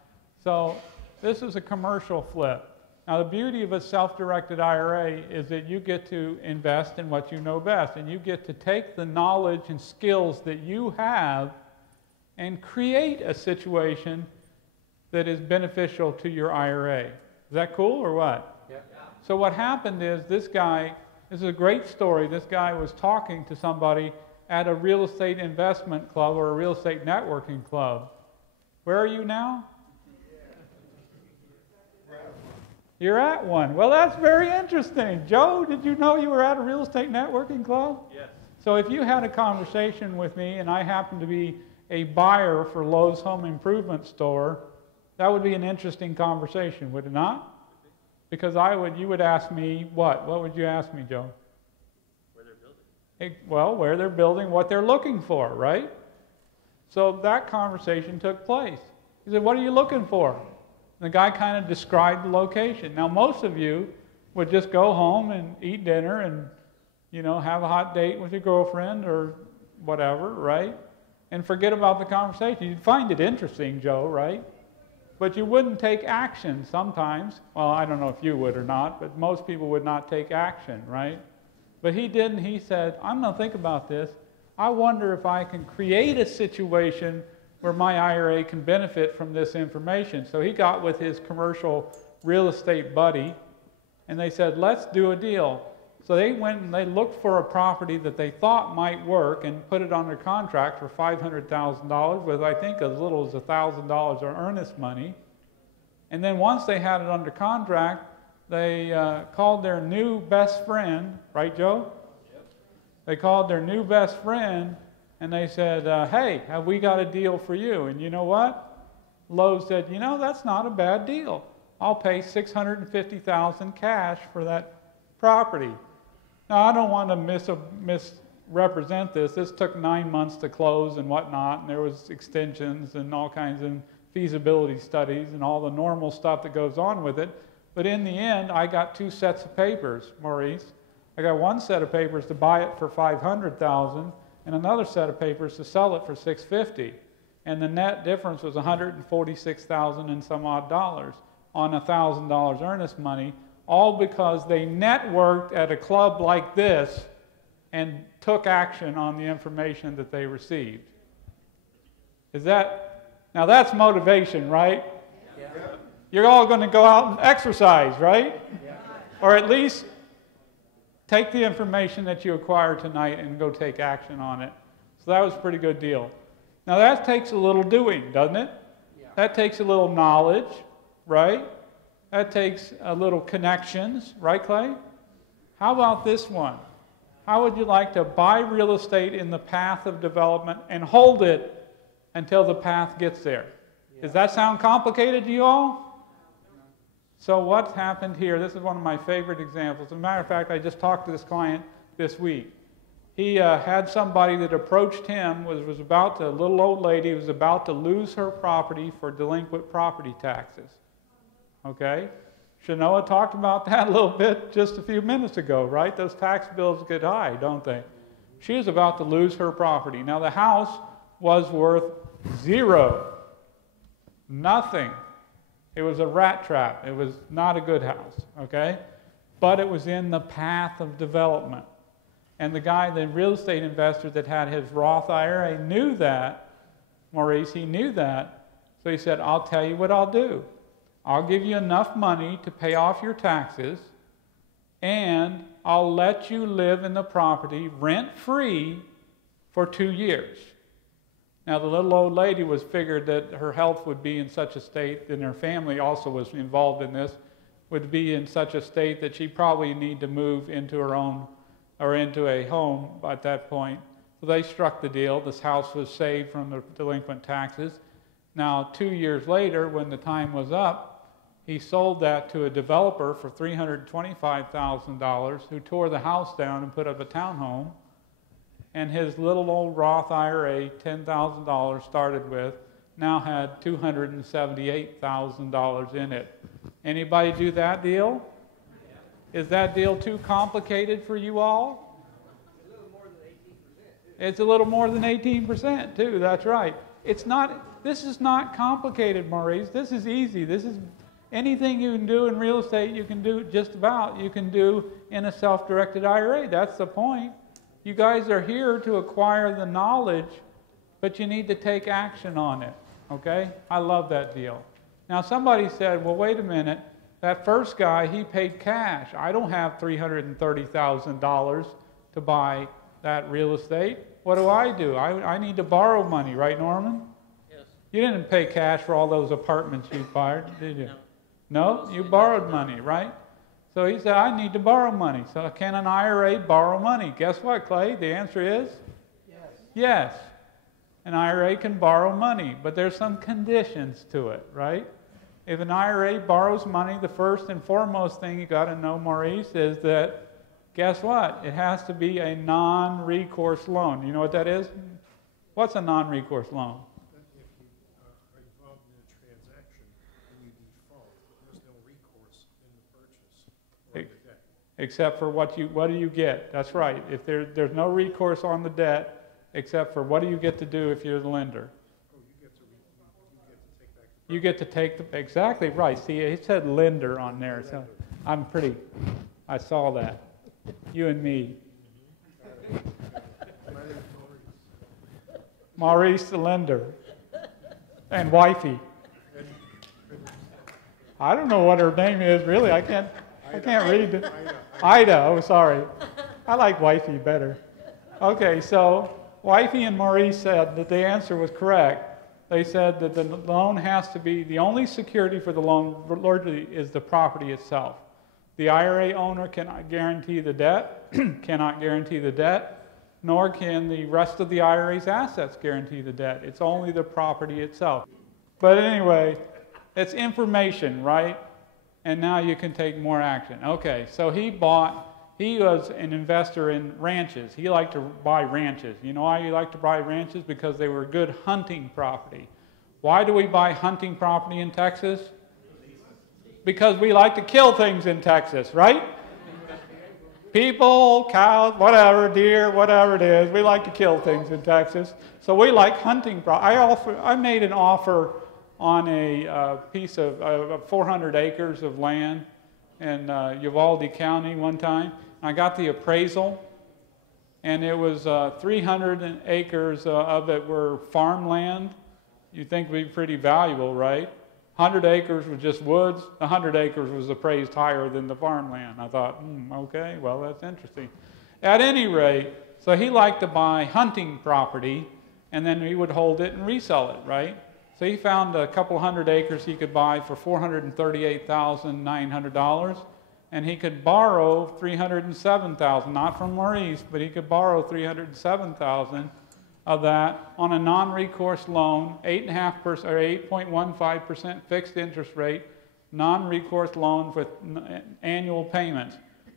So this is a commercial flip. Now, the beauty of a self-directed IRA is that you get to invest in what you know best, and you get to take the knowledge and skills that you have and create a situation that is beneficial to your IRA. Is that cool or what? Yeah. So what happened is this is a great story. This guy was talking to somebody at a real estate investment club or a real estate networking club. Where are you now? You're at one. Well, that's very interesting. Joe, did you know you were at a real estate networking club? Yes. So if you had a conversation with me and I happened to be a buyer for Lowe's Home Improvement Store, that would be an interesting conversation, would it not? Because you would ask me what? What would you ask me, Joe? Where they're building. Well, where they're building, what they're looking for, right? So that conversation took place. He said, what are you looking for? The guy kind of described the location. Now, most of you would just go home and eat dinner and, have a hot date with your girlfriend or whatever, right? And forget about the conversation. You'd find it interesting, Joe, right? But you wouldn't take action sometimes. Well, I don't know if you would or not, but most people would not take action, right? But he didn't. He said, I'm going to think about this. I wonder if I can create a situation where my IRA can benefit from this information. So he got with his commercial real estate buddy, and they said, let's do a deal. So they went and they looked for a property that they thought might work and put it under contract for $500,000 with, I think, as little as $1,000 of earnest money. And then once they had it under contract, they called their new best friend, right, Joe? Yep. They called their new best friend, and they said, hey, have we got a deal for you? And you know what? Lowe's said, that's not a bad deal. I'll pay $650,000 cash for that property. Now, I don't want to misrepresent this. This took 9 months to close and whatnot, and there was extensions and all kinds of feasibility studies and all the normal stuff that goes on with it. But in the end, I got 2 sets of papers, Maurice. I got one set of papers to buy it for $500,000, and another set of papers to sell it for $650,000. And the net difference was $146,000 and some odd dollars on $1,000 earnest money, all because they networked at a club like this and took action on the information that they received. Now that's motivation, right? Yeah. You're all going to go out and exercise, right? Yeah. Or at least take the information that you acquired tonight and go take action on it. So that was a pretty good deal. Now that takes a little doing, doesn't it? Yeah. That takes a little knowledge, right? That takes a little connections, right, Clay? How about this one? How would you like to buy real estate in the path of development and hold it until the path gets there? Yeah. Does that sound complicated to you all? So what's happened here, this is one of my favorite examples. As a matter of fact, I just talked to this client this week. He had somebody that approached him, a little old lady, was about to lose her property for delinquent property taxes. Okay? Shanoa talked about that a little bit just a few minutes ago, right? Those tax bills get high, don't they? She is about to lose her property. Now the house was worth $0. Nothing. It was a rat trap. It was not a good house, okay? But it was in the path of development. And the real estate investor that had his Roth IRA knew that, Maurice, he knew that. So he said, I'll tell you what I'll do. I'll give you enough money to pay off your taxes, and I'll let you live in the property rent-free for 2 years. Now the little old lady was figured that her health would be in such a state, and her family also was involved in this, would be in such a state that she probably need to move into her own, or into a home at that point. So they struck the deal. This house was saved from the delinquent taxes. Now 2 years later, when the time was up, he sold that to a developer for $325,000 who tore the house down and put up a townhome. And his little old Roth IRA, $10,000 started with, now had $278,000 in it. Anybody do that deal? Is that deal too complicated for you all? It's a little more than 18% too, that's right. It's not, this is not complicated, Maurice. This is easy. This is anything you can do in real estate, you can do just about, you can do in a self-directed IRA. That's the point. You guys are here to acquire the knowledge, but you need to take action on it, okay? I love that deal. Now somebody said, well, wait a minute, that first guy, he paid cash. I don't have $330,000 to buy that real estate. What do? I need to borrow money, right, Norman? Yes. You didn't pay cash for all those apartments you bought, did you? No? You borrowed money, right? So he said, I need to borrow money. So can an IRA borrow money? Guess what, Clay? The answer is? Yes. Yes. An IRA can borrow money, but there's some conditions to it, right? If an IRA borrows money, the first and foremost thing you got to know, Maurice, is that, guess what? It has to be a non-recourse loan. You know what that is? What's a non-recourse loan? If you are involved in a transaction and you default, there's no recourse in the purchase or the debt. Except for what do you get? That's right. If there's no recourse on the debt, except for what do you get to do if you're the lender? Oh, you get to take back the You get to take the, exactly right. See, he said lender on there, so I saw that. You and me. Maurice the lender. And wifey. I don't know what her name is, really. I can't read it. Ida, oh, sorry. I like wifey better. Okay, so wifey and Maurice said that the answer was correct. They said that the loan has to be, the only security for the loan largely is the property itself. The IRA owner cannot guarantee the debt, nor can the rest of the IRA's assets guarantee the debt. It's only the property itself. But anyway, it's information, right? And now you can take more action. Okay, so he was an investor in ranches. He liked to buy ranches. You know why he liked to buy ranches? Because they were good hunting property. Why do we buy hunting property in Texas? Because we like to kill things in Texas, right? People, cows, whatever, deer, whatever it is, we like to kill things in Texas. So we like hunting property. I made an offer on a piece of 400 acres of land in Uvalde County one time. I got the appraisal, and it was 300 acres of it were farmland. You'd think would be pretty valuable, right? 100 acres was just woods. 100 acres was appraised higher than the farmland. I thought, okay, well, that's interesting. At any rate, so he liked to buy hunting property, and then he would hold it and resell it, right? So he found a couple hundred acres he could buy for $438,900, and he could borrow $307,000, not from Maurice, but he could borrow $307,000 of that on a non-recourse loan, 8.5% or 8.15% fixed interest rate, non-recourse loan with annual payments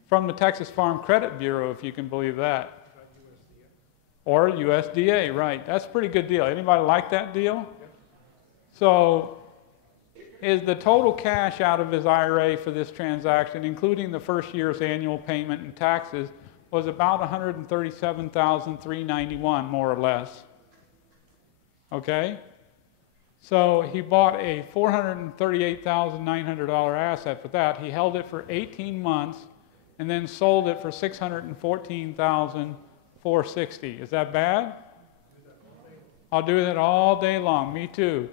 from the Texas Farm Credit Bureau, if you can believe that. Or USDA, right? That's a pretty good deal. Anybody like that deal? So is the total cash out of his IRA for this transaction, including the first year's annual payment and taxes, was about $137,391, more or less. Okay? So he bought a $438,900 asset for that. He held it for 18 months and then sold it for $614,460. Is that bad? I'll do that all day long. Me too.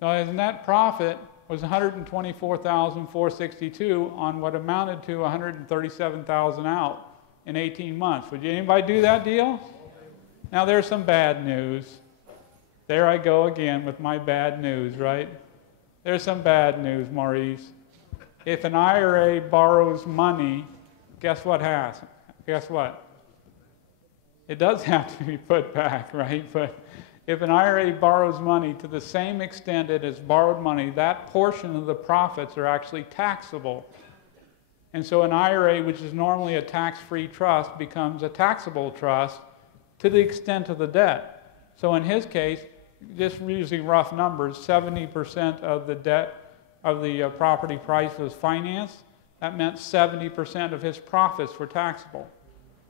Now his net profit was $124,462 on what amounted to $137,000 out in 18 months. Would anybody do that deal? Now there's some bad news. There I go again with my bad news, right? There's some bad news, Maurice. If an IRA borrows money, guess what happens? Guess what? It does have to be put back, right? But if an IRA borrows money to the same extent it has borrowed money, that portion of the profits are actually taxable. And so an IRA, which is normally a tax-free trust, becomes a taxable trust to the extent of the debt. So in his case, just using rough numbers, 70% of the debt of the property price was financed. That meant 70% of his profits were taxable.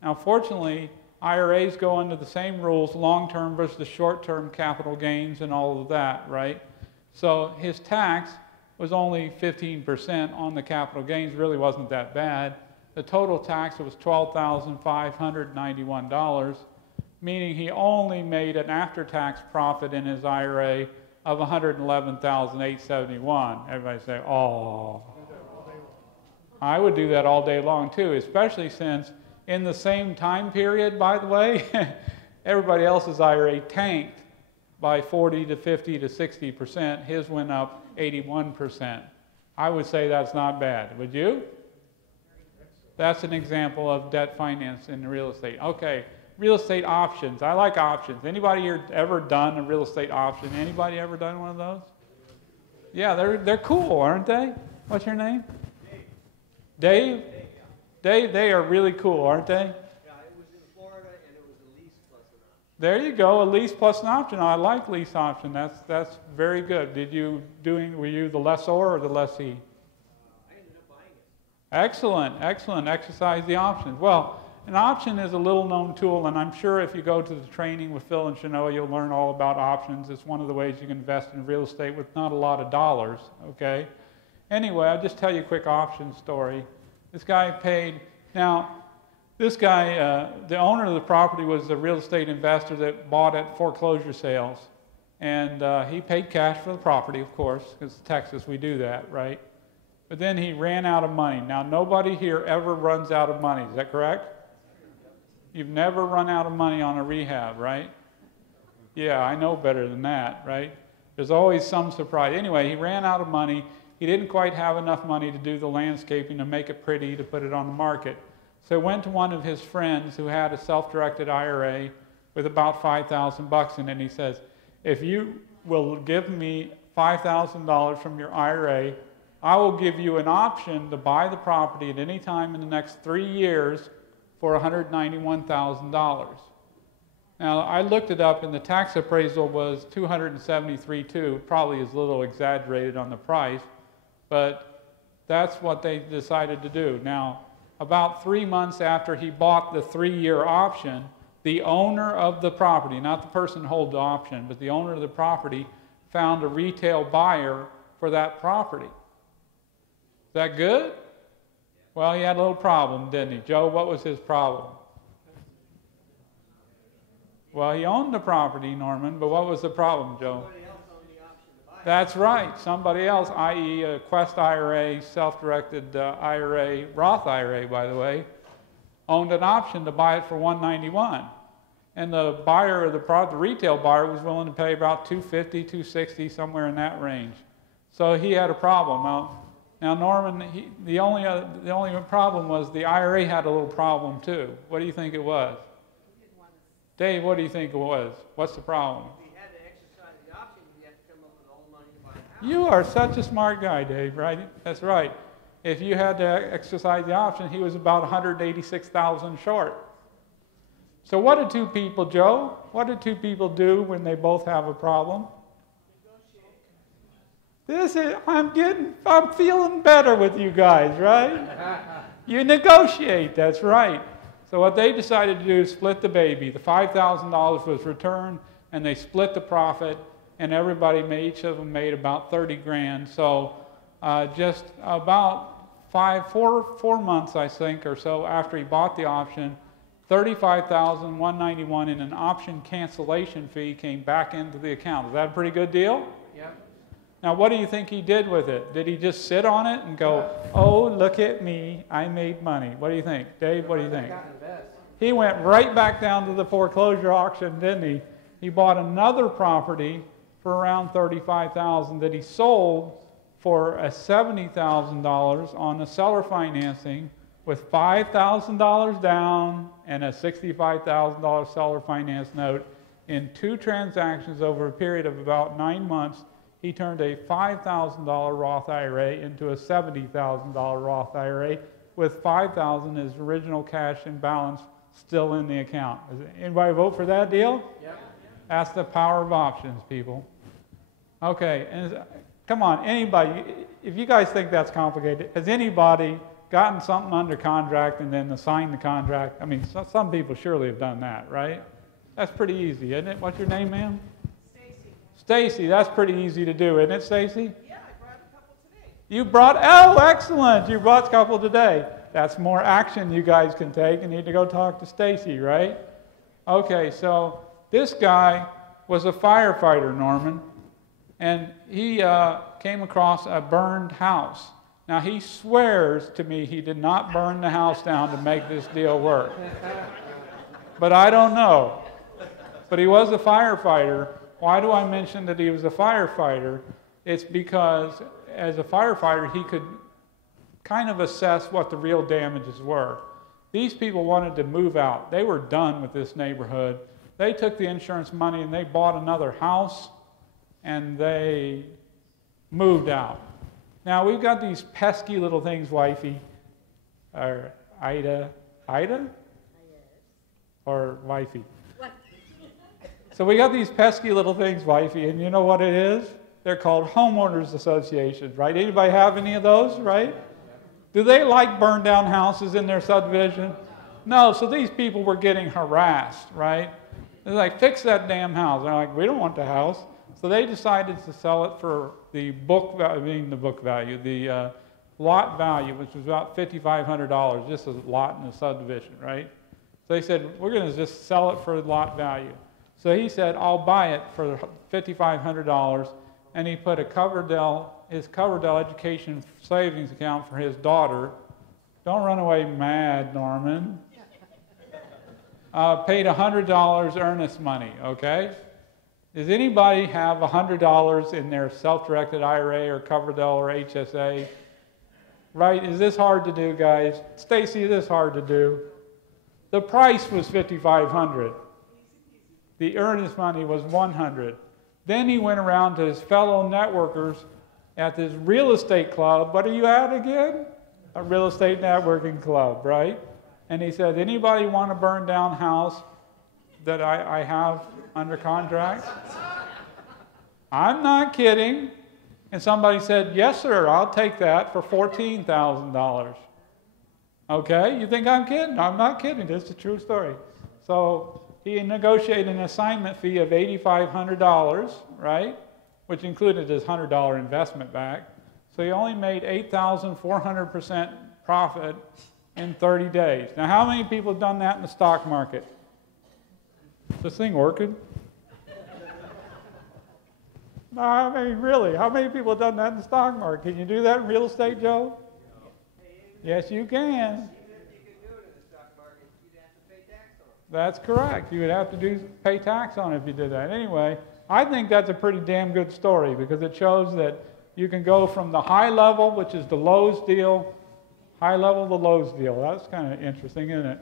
Now, fortunately, IRAs go under the same rules, long-term versus short-term capital gains and all of that, right? So his tax was only 15% on the capital gains, really wasn't that bad. The total tax was $12,591, meaning he only made an after-tax profit in his IRA of $111,871. Everybody say, oh. I would do that all day long too, especially since in the same time period, by the way, everybody else's IRA tanked by 40 to 50 to 60%. His went up 81%. I would say that's not bad. Would you? That's an example of debt finance in real estate. Okay, real estate options. I like options. Anybody here ever done a real estate option? Anybody ever done one of those? Yeah, they're cool, aren't they? What's your name? Dave? Dave, they are really cool, aren't they? Yeah, it was in Florida and it was a lease plus an option. There you go, a lease plus an option. I like lease option. That's very good. Were you the lessor or the lessee? I ended up buying it. Excellent, excellent. Exercise the options. Well, an option is a little known tool, and I'm sure if you go to the training with Phil and Chenoa, you'll learn all about options. It's one of the ways you can invest in real estate with not a lot of dollars, okay? Anyway, I'll just tell you a quick option story. This guy paid, now, this guy, the owner of the property was a real estate investor that bought at foreclosure sales. And he paid cash for the property, of course, because Texas, we do that, right? But then he ran out of money. Now, nobody here ever runs out of money. Is that correct? You've never run out of money on a rehab, right? Yeah, I know better than that, right? There's always some surprise. Anyway, he ran out of money. He didn't quite have enough money to do the landscaping, to make it pretty, to put it on the market. So he went to one of his friends who had a self-directed IRA with about $5,000 in it, and he says, if you will give me $5,000 from your IRA, I will give you an option to buy the property at any time in the next 3 years for $191,000. Now, I looked it up, and the tax appraisal was $273,200, probably is a little exaggerated on the price, but that's what they decided to do. Now, about 3 months after he bought the 3-year option, the owner of the property, not the person who holds the option, but the owner of the property found a retail buyer for that property. Is that good? Well, he had a little problem, didn't he? Joe, what was his problem? Well, he owned the property, Norman, but what was the problem, Joe? Somebody else owned the option to buy it. That's right. Somebody else, i.e. a Quest IRA, self-directed IRA, Roth IRA, by the way, owned an option to buy it for $191. And the buyer of the retail buyer was willing to pay about $250, $260, somewhere in that range. So he had a problem. Now Norman, the only problem was the IRA had a little problem too. What do you think it was? Dave, what do you think it was? What's the problem? If he had to exercise the option, he had to come up with all the money to buy the house. You are such a smart guy, Dave, right? That's right. If you had to exercise the option, he was about $186,000 short. So what do two people, Joe? What do two people do when they both have a problem? I'm feeling better with you guys, right? You negotiate, that's right. So what they decided to do is split the baby. The $5,000 was returned, and they split the profit, and each of them made about 30 grand. So just about 4 months, I think, or so after he bought the option, $35,191 in an option cancellation fee came back into the account. Is that a pretty good deal? Yeah. Now, what do you think he did with it? Did he just sit on it and go, oh, look at me, I made money? What do you think? Dave, what do you think? He went right back down to the foreclosure auction, didn't he? He bought another property for around $35,000 that he sold for a $70,000 on the seller financing with $5,000 down and a $65,000 seller finance note. In 2 transactions over a period of about 9 months, he turned a $5,000 Roth IRA into a $70,000 Roth IRA with $5,000 as original cash and balance still in the account. Anybody vote for that deal? Yep. That's the power of options, people. Okay, and come on, anybody, if you guys think that's complicated, has anybody gotten something under contract and then signed the contract? I mean, some people surely have done that, right? That's pretty easy, isn't it? What's your name, ma'am? Stacy. Stacy, that's pretty easy to do, isn't it, Stacy? Yeah, I brought a couple today. You brought, oh, excellent, you brought a couple today. That's more action you guys can take. You need to go talk to Stacy, right? Okay, so this guy was a firefighter, Norman, and he came across a burned house. Now, he swears to me he did not burn the house down to make this deal work. But I don't know. But he was a firefighter. Why do I mention that he was a firefighter? It's because as a firefighter, he could kind of assess what the real damages were. These people wanted to move out. They were done with this neighborhood. They took the insurance money and they bought another house and they moved out. Now, we've got these pesky little things, wifey, or Ida? Or wifey? So we got these pesky little things, wifey, and you know what it is? They're called homeowners associations, right? Anybody have any of those, right? Do they like burned down houses in their subdivision? No, so these people were getting harassed, right? They're like, fix that damn house. They're like, we don't want the house. So they decided to sell it for the lot value, which was about $5,500, just a lot in the subdivision, right? So they said, we're going to just sell it for lot value. So he said, I'll buy it for $5,500, and he put his Coverdell education savings account for his daughter. Don't run away mad, Norman. Paid $100 earnest money, okay? Does anybody have $100 in their self-directed IRA or Coverdell or HSA? Right? Is this hard to do, guys? Stacy, is this hard to do? The price was $5,500. The earnest money was $100. Then he went around to his fellow networkers at this real estate club. What are you at again? A real estate networking club, right? And he said, anybody want to burn down house that I have under contract? I'm not kidding. And somebody said, yes, sir, I'll take that for $14,000. Okay, you think I'm kidding? I'm not kidding. This is a true story. So he negotiated an assignment fee of $8,500, right, which included his $100 investment back. So he only made 8,400% profit in 30 days. Now, how many people have done that in the stock market? Is this thing working? No, I mean, really, how many people have done that in the stock market? Can you do that in real estate, Joe? Yes, you can. Even if you could do it in the stock market, you'd have to pay tax on it. That's correct. You would have to pay tax on it if you did that. Anyway, I think that's a pretty damn good story because it shows that you can go from the high level, which is the Lowe's deal, high level to Lowe's deal. That's kind of interesting, isn't it?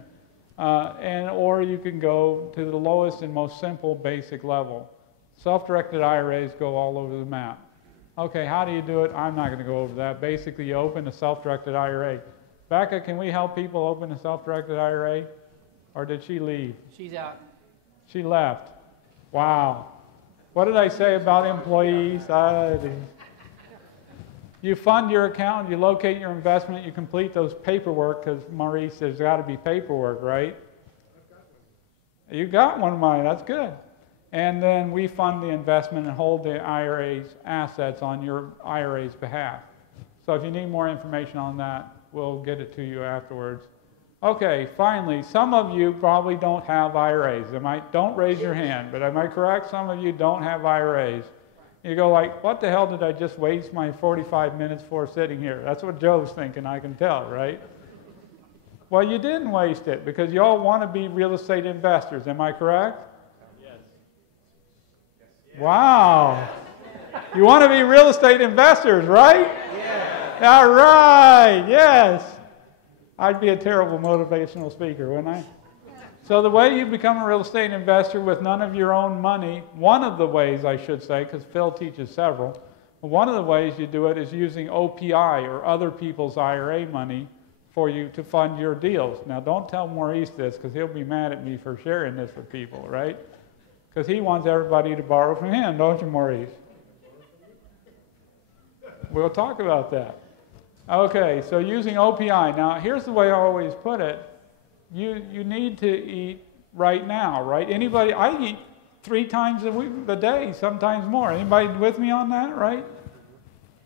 Or you can go to the lowest and most simple basic level. Self-directed IRAs go all over the map. Okay, how do you do it? I'm not going to go over that. Basically, you open a self-directed IRA. Becca, can we help people open a self-directed IRA? Or did she leave? She's out. She left. Wow. What did I say about employees? You fund your account, you locate your investment, you complete those paperwork, because Maurice, there's got to be paperwork, right? You got one of mine, that's good. And then we fund the investment and hold the IRA's assets on your IRA's behalf. So if you need more information on that, we'll get it to you afterwards. Okay, finally, some of you probably don't have IRAs. Don't raise your hand, but am I correct? Some of you don't have IRAs. You go like, what the hell did I just waste my 45 minutes for sitting here? That's what Joe's thinking, I can tell, right? Well, you didn't waste it because you all want to be real estate investors. Am I correct? Yes. Wow. You want to be real estate investors, right? Yeah. All right, yes. I'd be a terrible motivational speaker, wouldn't I? So the way you become a real estate investor with none of your own money, one of the ways I should say, because Phil teaches several, one of the ways you do it is using OPI or other people's IRA money for you to fund your deals. Now don't tell Maurice this because he'll be mad at me for sharing this with people, right? Because he wants everybody to borrow from him, don't you, Maurice? We'll talk about that. Okay, so using OPI. Now here's the way I always put it. You need to eat right now, right? Anybody, I eat 3 times a day, sometimes more. Anybody with me on that, right?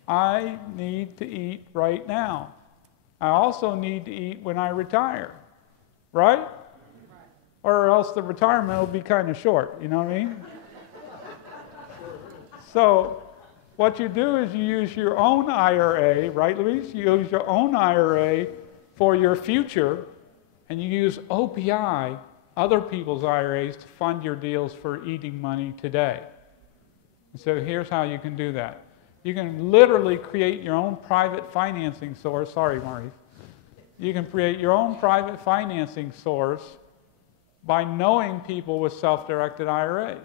I need to eat right now. I also need to eat when I retire, right? Or else the retirement will be kind of short, you know what I mean? So what you do is you use your own IRA, right, Luis? You use your own IRA for your future, and you use OPI, other people's IRAs, to fund your deals for eating money today. And so here's how you can do that. You can literally create your own private financing source. Sorry, Maurice. You can create your own private financing source by knowing people with self-directed IRAs.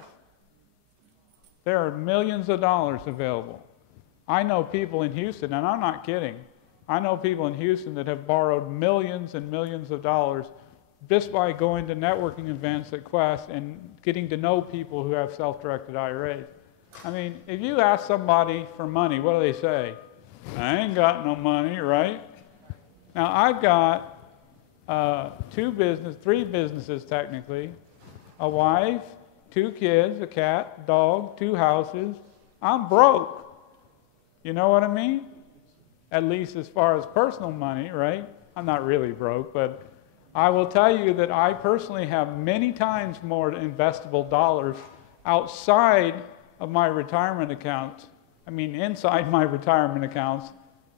There are millions of dollars available. I know people in Houston, and I'm not kidding, I know people in Houston that have borrowed millions and millions of dollars just by going to networking events at Quest and getting to know people who have self-directed IRAs. I mean, if you ask somebody for money, what do they say? I ain't got no money, right? Now, I've got 3 businesses technically, a wife, 2 kids, a cat, dog, 2 houses. I'm broke. You know what I mean? At least as far as personal money, right? I'm not really broke, but I will tell you that I personally have many times more investable dollars outside of my retirement accounts. I mean, inside my retirement accounts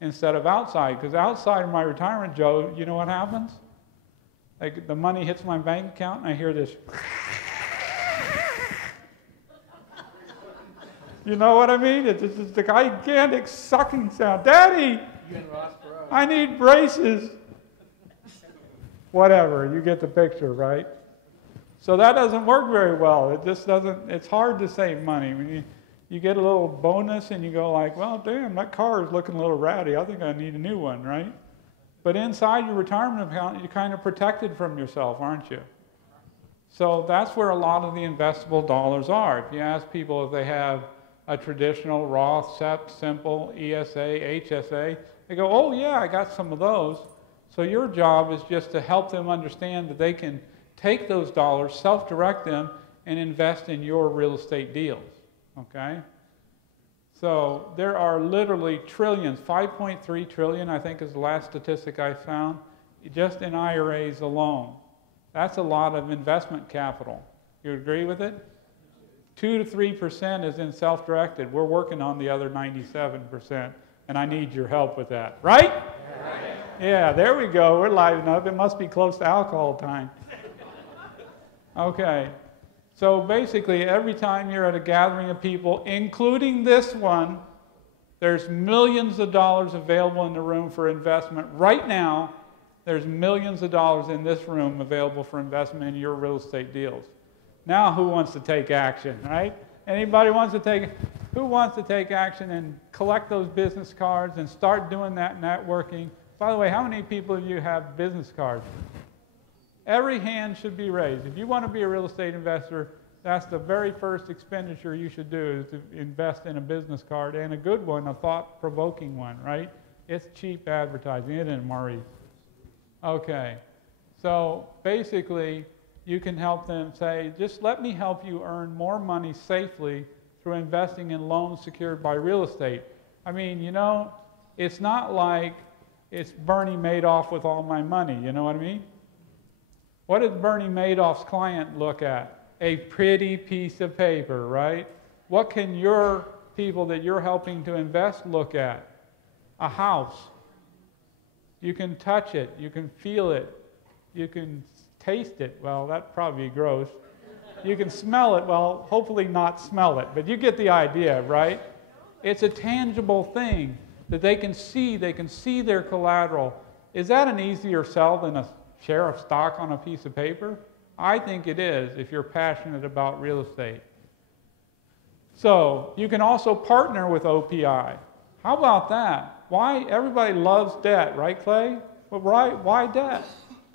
instead of outside. Because outside of my retirement, Joe, you know what happens? Like the money hits my bank account and I hear this. You know what I mean? It's just a gigantic sucking sound. Daddy, I need braces. Whatever, you get the picture, right? So that doesn't work very well. It just doesn't, it's hard to save money. When you get a little bonus and you go like, well, damn, that car is looking a little ratty. I think I need a new one, right? But inside your retirement account, you're kind of protected from yourself, aren't you? So that's where a lot of the investable dollars are. If you ask people if they have a traditional Roth, SEP, Simple, ESA, HSA, they go, oh yeah, I got some of those. So your job is just to help them understand that they can take those dollars, self-direct them, and invest in your real estate deals, okay? So there are literally trillions, 5.3 trillion, I think is the last statistic I found, just in IRAs alone. That's a lot of investment capital. You agree with it? 2 to 3% is in self-directed. We're working on the other 97%, and I need your help with that, right? Yeah, there we go. We're live up. It must be close to alcohol time. Okay. So basically, every time you're at a gathering of people, including this one, there's millions of dollars available in the room for investment. Right now, there's millions of dollars in this room available for investment in your real estate deals. Now, who wants to take action, right? Anybody wants to take, who wants to take action and collect those business cards and start doing that networking? By the way, how many people of you have business cards? Every hand should be raised. If you want to be a real estate investor, that's the very first expenditure you should do, is to invest in a business card, and a good one, a thought-provoking one, right? It's cheap advertising, isn't it, Maurice? Okay. So basically, you can help them say, just let me help you earn more money safely through investing in loans secured by real estate. I mean, you know, it's not like it's Bernie Madoff with all my money, you know what I mean? What does Bernie Madoff's client look at? A pretty piece of paper, right? What can your people that you're helping to invest look at? A house. You can touch it, you can feel it, you can taste it. Well, that'd probably be gross. You can smell it. Well, hopefully not smell it, but you get the idea, right? It's a tangible thing that they can see. They can see their collateral. Is that an easier sell than a share of stock on a piece of paper? I think it is if you're passionate about real estate. So you can also partner with OPI. How about that? Why? Everybody loves debt, right, Clay? Well, why debt?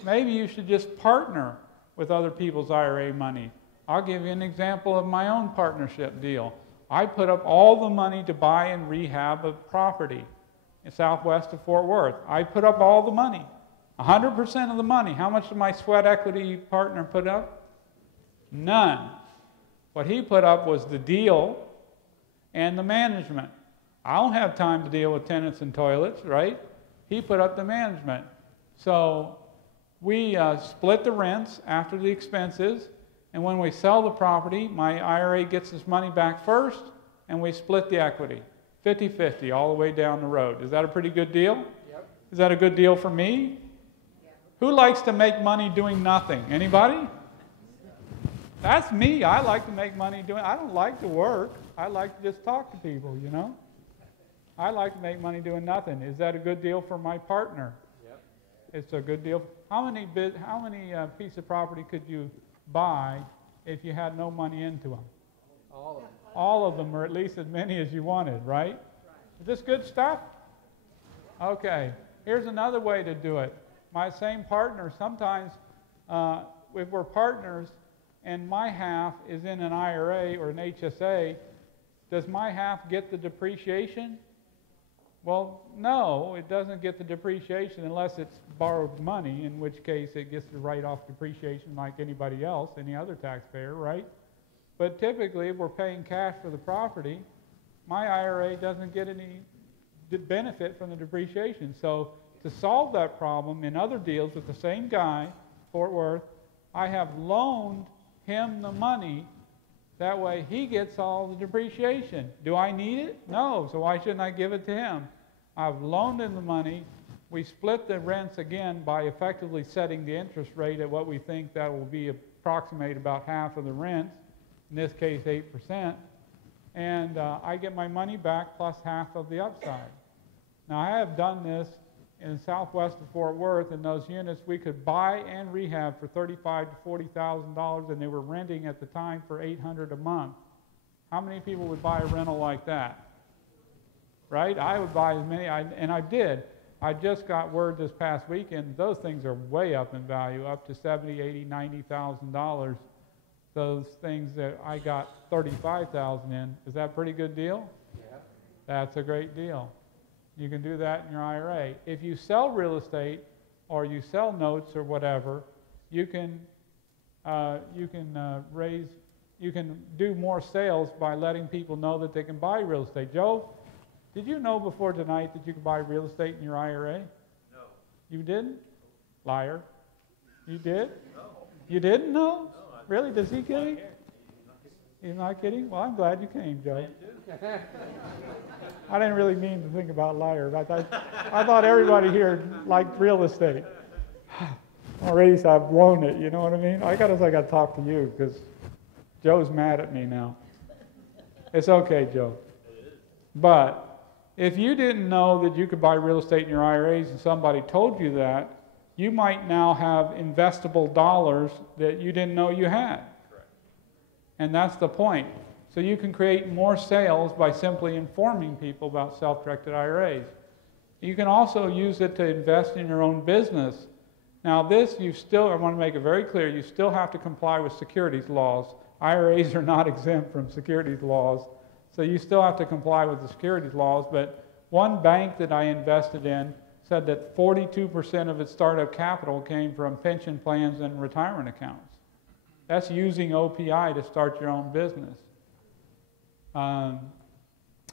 Maybe you should just partner with other people's IRA money. I'll give you an example of my own partnership deal. I put up all the money to buy and rehab a property in southwest of Fort Worth. I put up all the money, 100% of the money. How much did my sweat equity partner put up? None. What he put up was the deal and the management. I don't have time to deal with tenants and toilets, right? He put up the management. So we split the rents after the expenses, and when we sell the property, my IRA gets its money back first, and we split the equity, 50-50, all the way down the road. Is that a pretty good deal? Yep. Is that a good deal for me? Yeah. Who likes to make money doing nothing? Anybody? That's me. I like to make money doing, I don't like to work. I like to just talk to people, you know? I like to make money doing nothing. Is that a good deal for my partner? Yep. It's a good deal. How many piece of property could you buy if you had no money into them? All of them. All of them, or at least as many as you wanted, right? Is this good stuff? Okay. Here's another way to do it. My same partner, sometimes if we're partners and my half is in an IRA or an HSA, does my half get the depreciation? Well, no, it doesn't get the depreciation unless it's borrowed money, in which case it gets to write off depreciation like anybody else, any other taxpayer, right? But typically, if we're paying cash for the property, my IRA doesn't get any benefit from the depreciation. So to solve that problem in other deals with the same guy, Fort Worth, I have loaned him the money. That way he gets all the depreciation. Do I need it? No, so why shouldn't I give it to him? I've loaned him the money. We split the rents again by effectively setting the interest rate at what we think that will be approximate about half of the rent, in this case 8%, and I get my money back plus half of the upside. Now I have done this in southwest of Fort Worth. In those units we could buy and rehab for $35,000 to $40,000, and they were renting at the time for $800 a month. How many people would buy a rental like that? Right? I would buy as many, and I did. I just got word this past weekend, those things are way up in value, up to $70,000, $80,000, $90,000. Those things that I got $35,000 in. Is that a pretty good deal? Yeah. That's a great deal. You can do that in your IRA. If you sell real estate or you sell notes or whatever, you can do more sales by letting people know that they can buy real estate. Joe, did you know before tonight that you could buy real estate in your IRA? No. You didn't? Liar. You did? No. You didn't know? No. Really? Does he kidding? He's not kidding? Well, I'm glad you came, Joe. I didn't really mean to think about liar. I thought everybody here liked real estate. Or at least I've blown it, you know what I mean? I got to talk to you because Joe's mad at me now. It's okay, Joe. But if you didn't know that you could buy real estate in your IRAs and somebody told you that, you might now have investable dollars that you didn't know you had. Correct. And that's the point. So you can create more sales by simply informing people about self-directed IRAs. You can also use it to invest in your own business. Now this, I want to make it very clear, you still have to comply with securities laws. IRAs are not exempt from securities laws. So you still have to comply with the securities laws, but one bank that I invested in said that 42% of its startup capital came from pension plans and retirement accounts. That's using OPI to start your own business.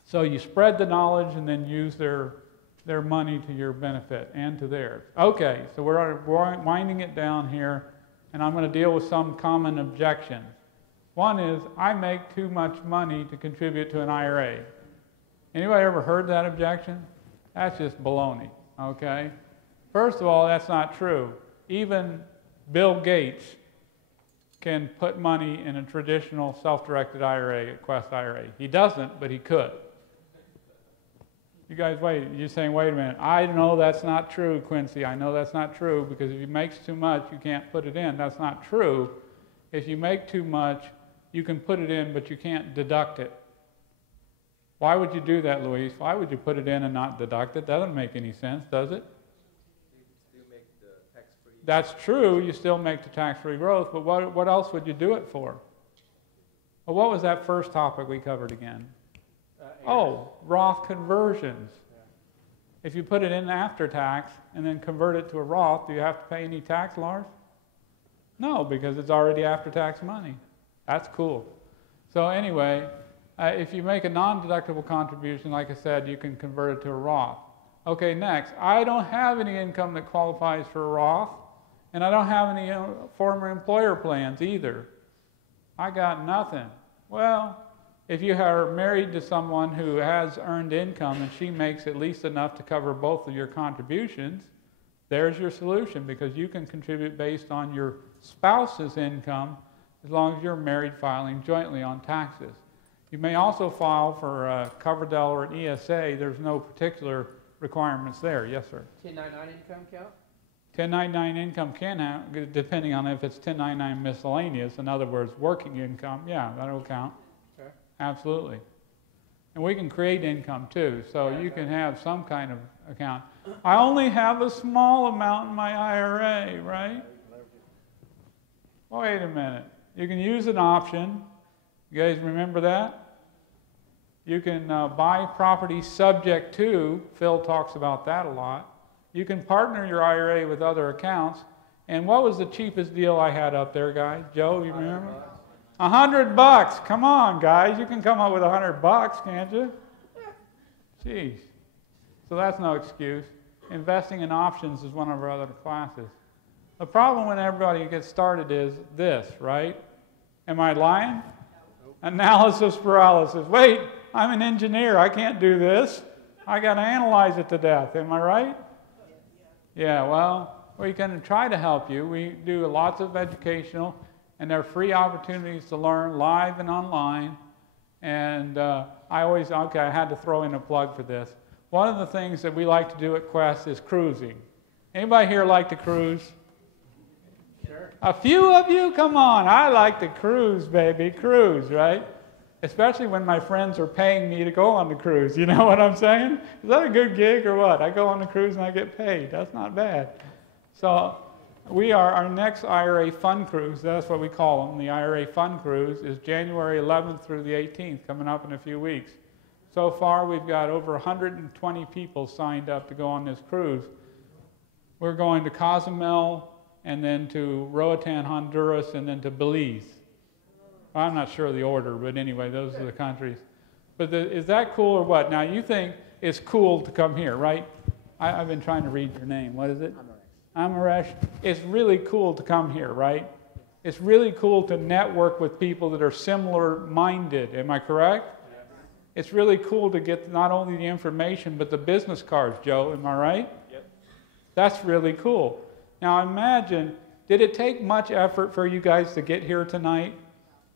So you spread the knowledge and then use their money to your benefit and to theirs. Okay, so we're winding it down here, and I'm going to deal with some common objections. One is, I make too much money to contribute to an IRA. Anybody ever heard that objection? That's just baloney, okay? First of all, that's not true. Even Bill Gates can put money in a traditional self-directed IRA, a Quest IRA. He doesn't, but he could. You guys, wait, you're saying, wait a minute. I know that's not true, Quincy. I know that's not true, because if he makes too much, you can't put it in. That's not true. If you make too much, you can put it in, but you can't deduct it. Why would you do that, Luis? Why would you put it in and not deduct it? That doesn't make any sense, does it? You still make the tax-free. That's true. You still make the tax-free growth, but what else would you do it for? Well, what was that first topic we covered again? Oh, Roth conversions. Yeah. If you put it in after tax and then convert it to a Roth, do you have to pay any tax, Lars? No, because it's already after-tax money. That's cool. So anyway, if you make a non-deductible contribution, like I said, you can convert it to a Roth. Okay, next. I don't have any income that qualifies for a Roth, and I don't have any former employer plans either. I got nothing. Well, if you are married to someone who has earned income and she makes at least enough to cover both of your contributions, there's your solution, because you can contribute based on your spouse's income as long as you're married filing jointly on taxes. You may also file for Coverdell or an ESA. There's no particular requirements there. Yes, sir? 1099 income count? 1099 income can have, depending on if it's 1099 miscellaneous, in other words, working income, yeah, that'll count. Okay. Absolutely. And we can create income too, so you can have some kind of account. I only have a small amount in my IRA, right? Wait a minute. You can use an option. You guys remember that? You can buy property subject to, Phil talks about that a lot. You can partner your IRA with other accounts. And what was the cheapest deal I had up there, guys? Joe, you remember? $100. Come on, guys. You can come up with $100, can't you? Jeez. So that's no excuse. Investing in options is one of our other classes. The problem when everybody gets started is this, right? Am I lying? Analysis paralysis. Wait, I'm an engineer. I can't do this. I got to analyze it to death. Am I right? Yeah, well, we can try to help you. We do lots of educational, and there are free opportunities to learn live and online. And I had to throw in a plug for this. One of the things that we like to do at Quest is cruising. Anybody here like to cruise? Sure. A few of you? Come on. I like to cruise, baby. Cruise, right? Especially when my friends are paying me to go on the cruise. You know what I'm saying? Is that a good gig or what? I go on the cruise and I get paid. That's not bad. So our next IRA Fun Cruise, that's what we call them, the IRA Fun Cruise, is January 11th through the 18th, coming up in a few weeks. So far, we've got over 120 people signed up to go on this cruise. We're going to Cozumel, and then to Roatan, Honduras, and then to Belize. Well, I'm not sure of the order, but anyway, those are the countries. But is that cool or what? Now, you think it's cool to come here, right? I've been trying to read your name. What is it? Amaresh. It's really cool to come here, right? It's really cool to network with people that are similar-minded. Am I correct? Yes. It's really cool to get not only the information, but the business cards, Joe. Am I right? Yep. That's really cool. Now, imagine, did it take much effort for you guys to get here tonight?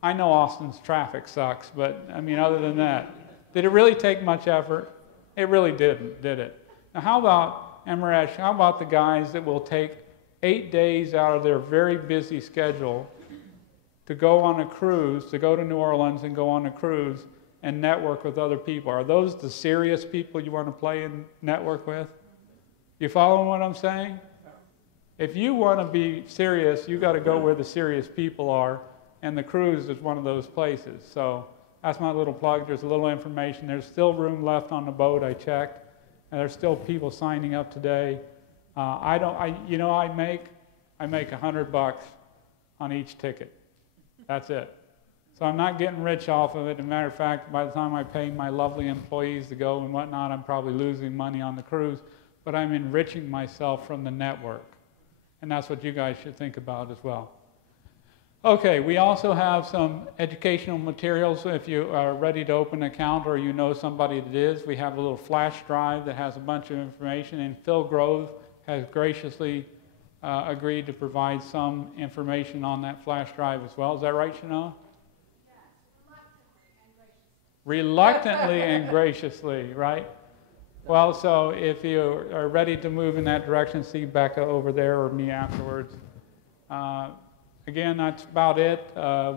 I know Austin's traffic sucks, but, I mean, other than that, did it really take much effort? It really didn't, did it? Now, how about, Amaresh, how about the guys that will take 8 days out of their very busy schedule to go on a cruise, to go to New Orleans and go on a cruise and network with other people? Are those the serious people you want to play and network with? You following what I'm saying? If you want to be serious, you got to go where the serious people are, and the cruise is one of those places. So that's my little plug. There's a little information. There's still room left on the boat. I checked, and there's still people signing up today. I make $100 on each ticket. That's it. So I'm not getting rich off of it. As a matter of fact, by the time I pay my lovely employees to go and whatnot, I'm probably losing money on the cruise, but I'm enriching myself from the network. And that's what you guys should think about as well. Okay, we also have some educational materials. If you are ready to open an account or you know somebody that is, we have a little flash drive that has a bunch of information, and Phil Grove has graciously agreed to provide some information on that flash drive as well. Is that right, Chanel? Reluctantly and graciously, right? Well, so if you are ready to move in that direction, see Becca over there or me afterwards. Again, that's about it.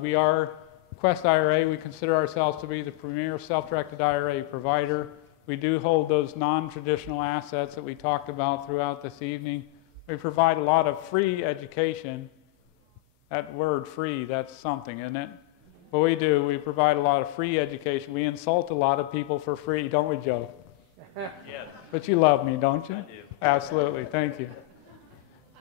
We are Quest IRA. We consider ourselves to be the premier self-directed IRA provider. We do hold those non-traditional assets that we talked about throughout this evening. We provide a lot of free education. That word free, that's something, isn't it? But we do. We provide a lot of free education. We insult a lot of people for free, don't we, Joe? Yes. But you love me, don't you? I do. Absolutely. Thank you.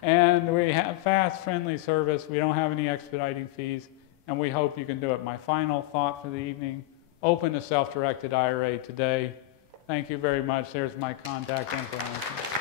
And we have fast, friendly service. We don't have any expediting fees, and we hope you can do it. My final thought for the evening, open a self-directed IRA today. Thank you very much. There's my contact information.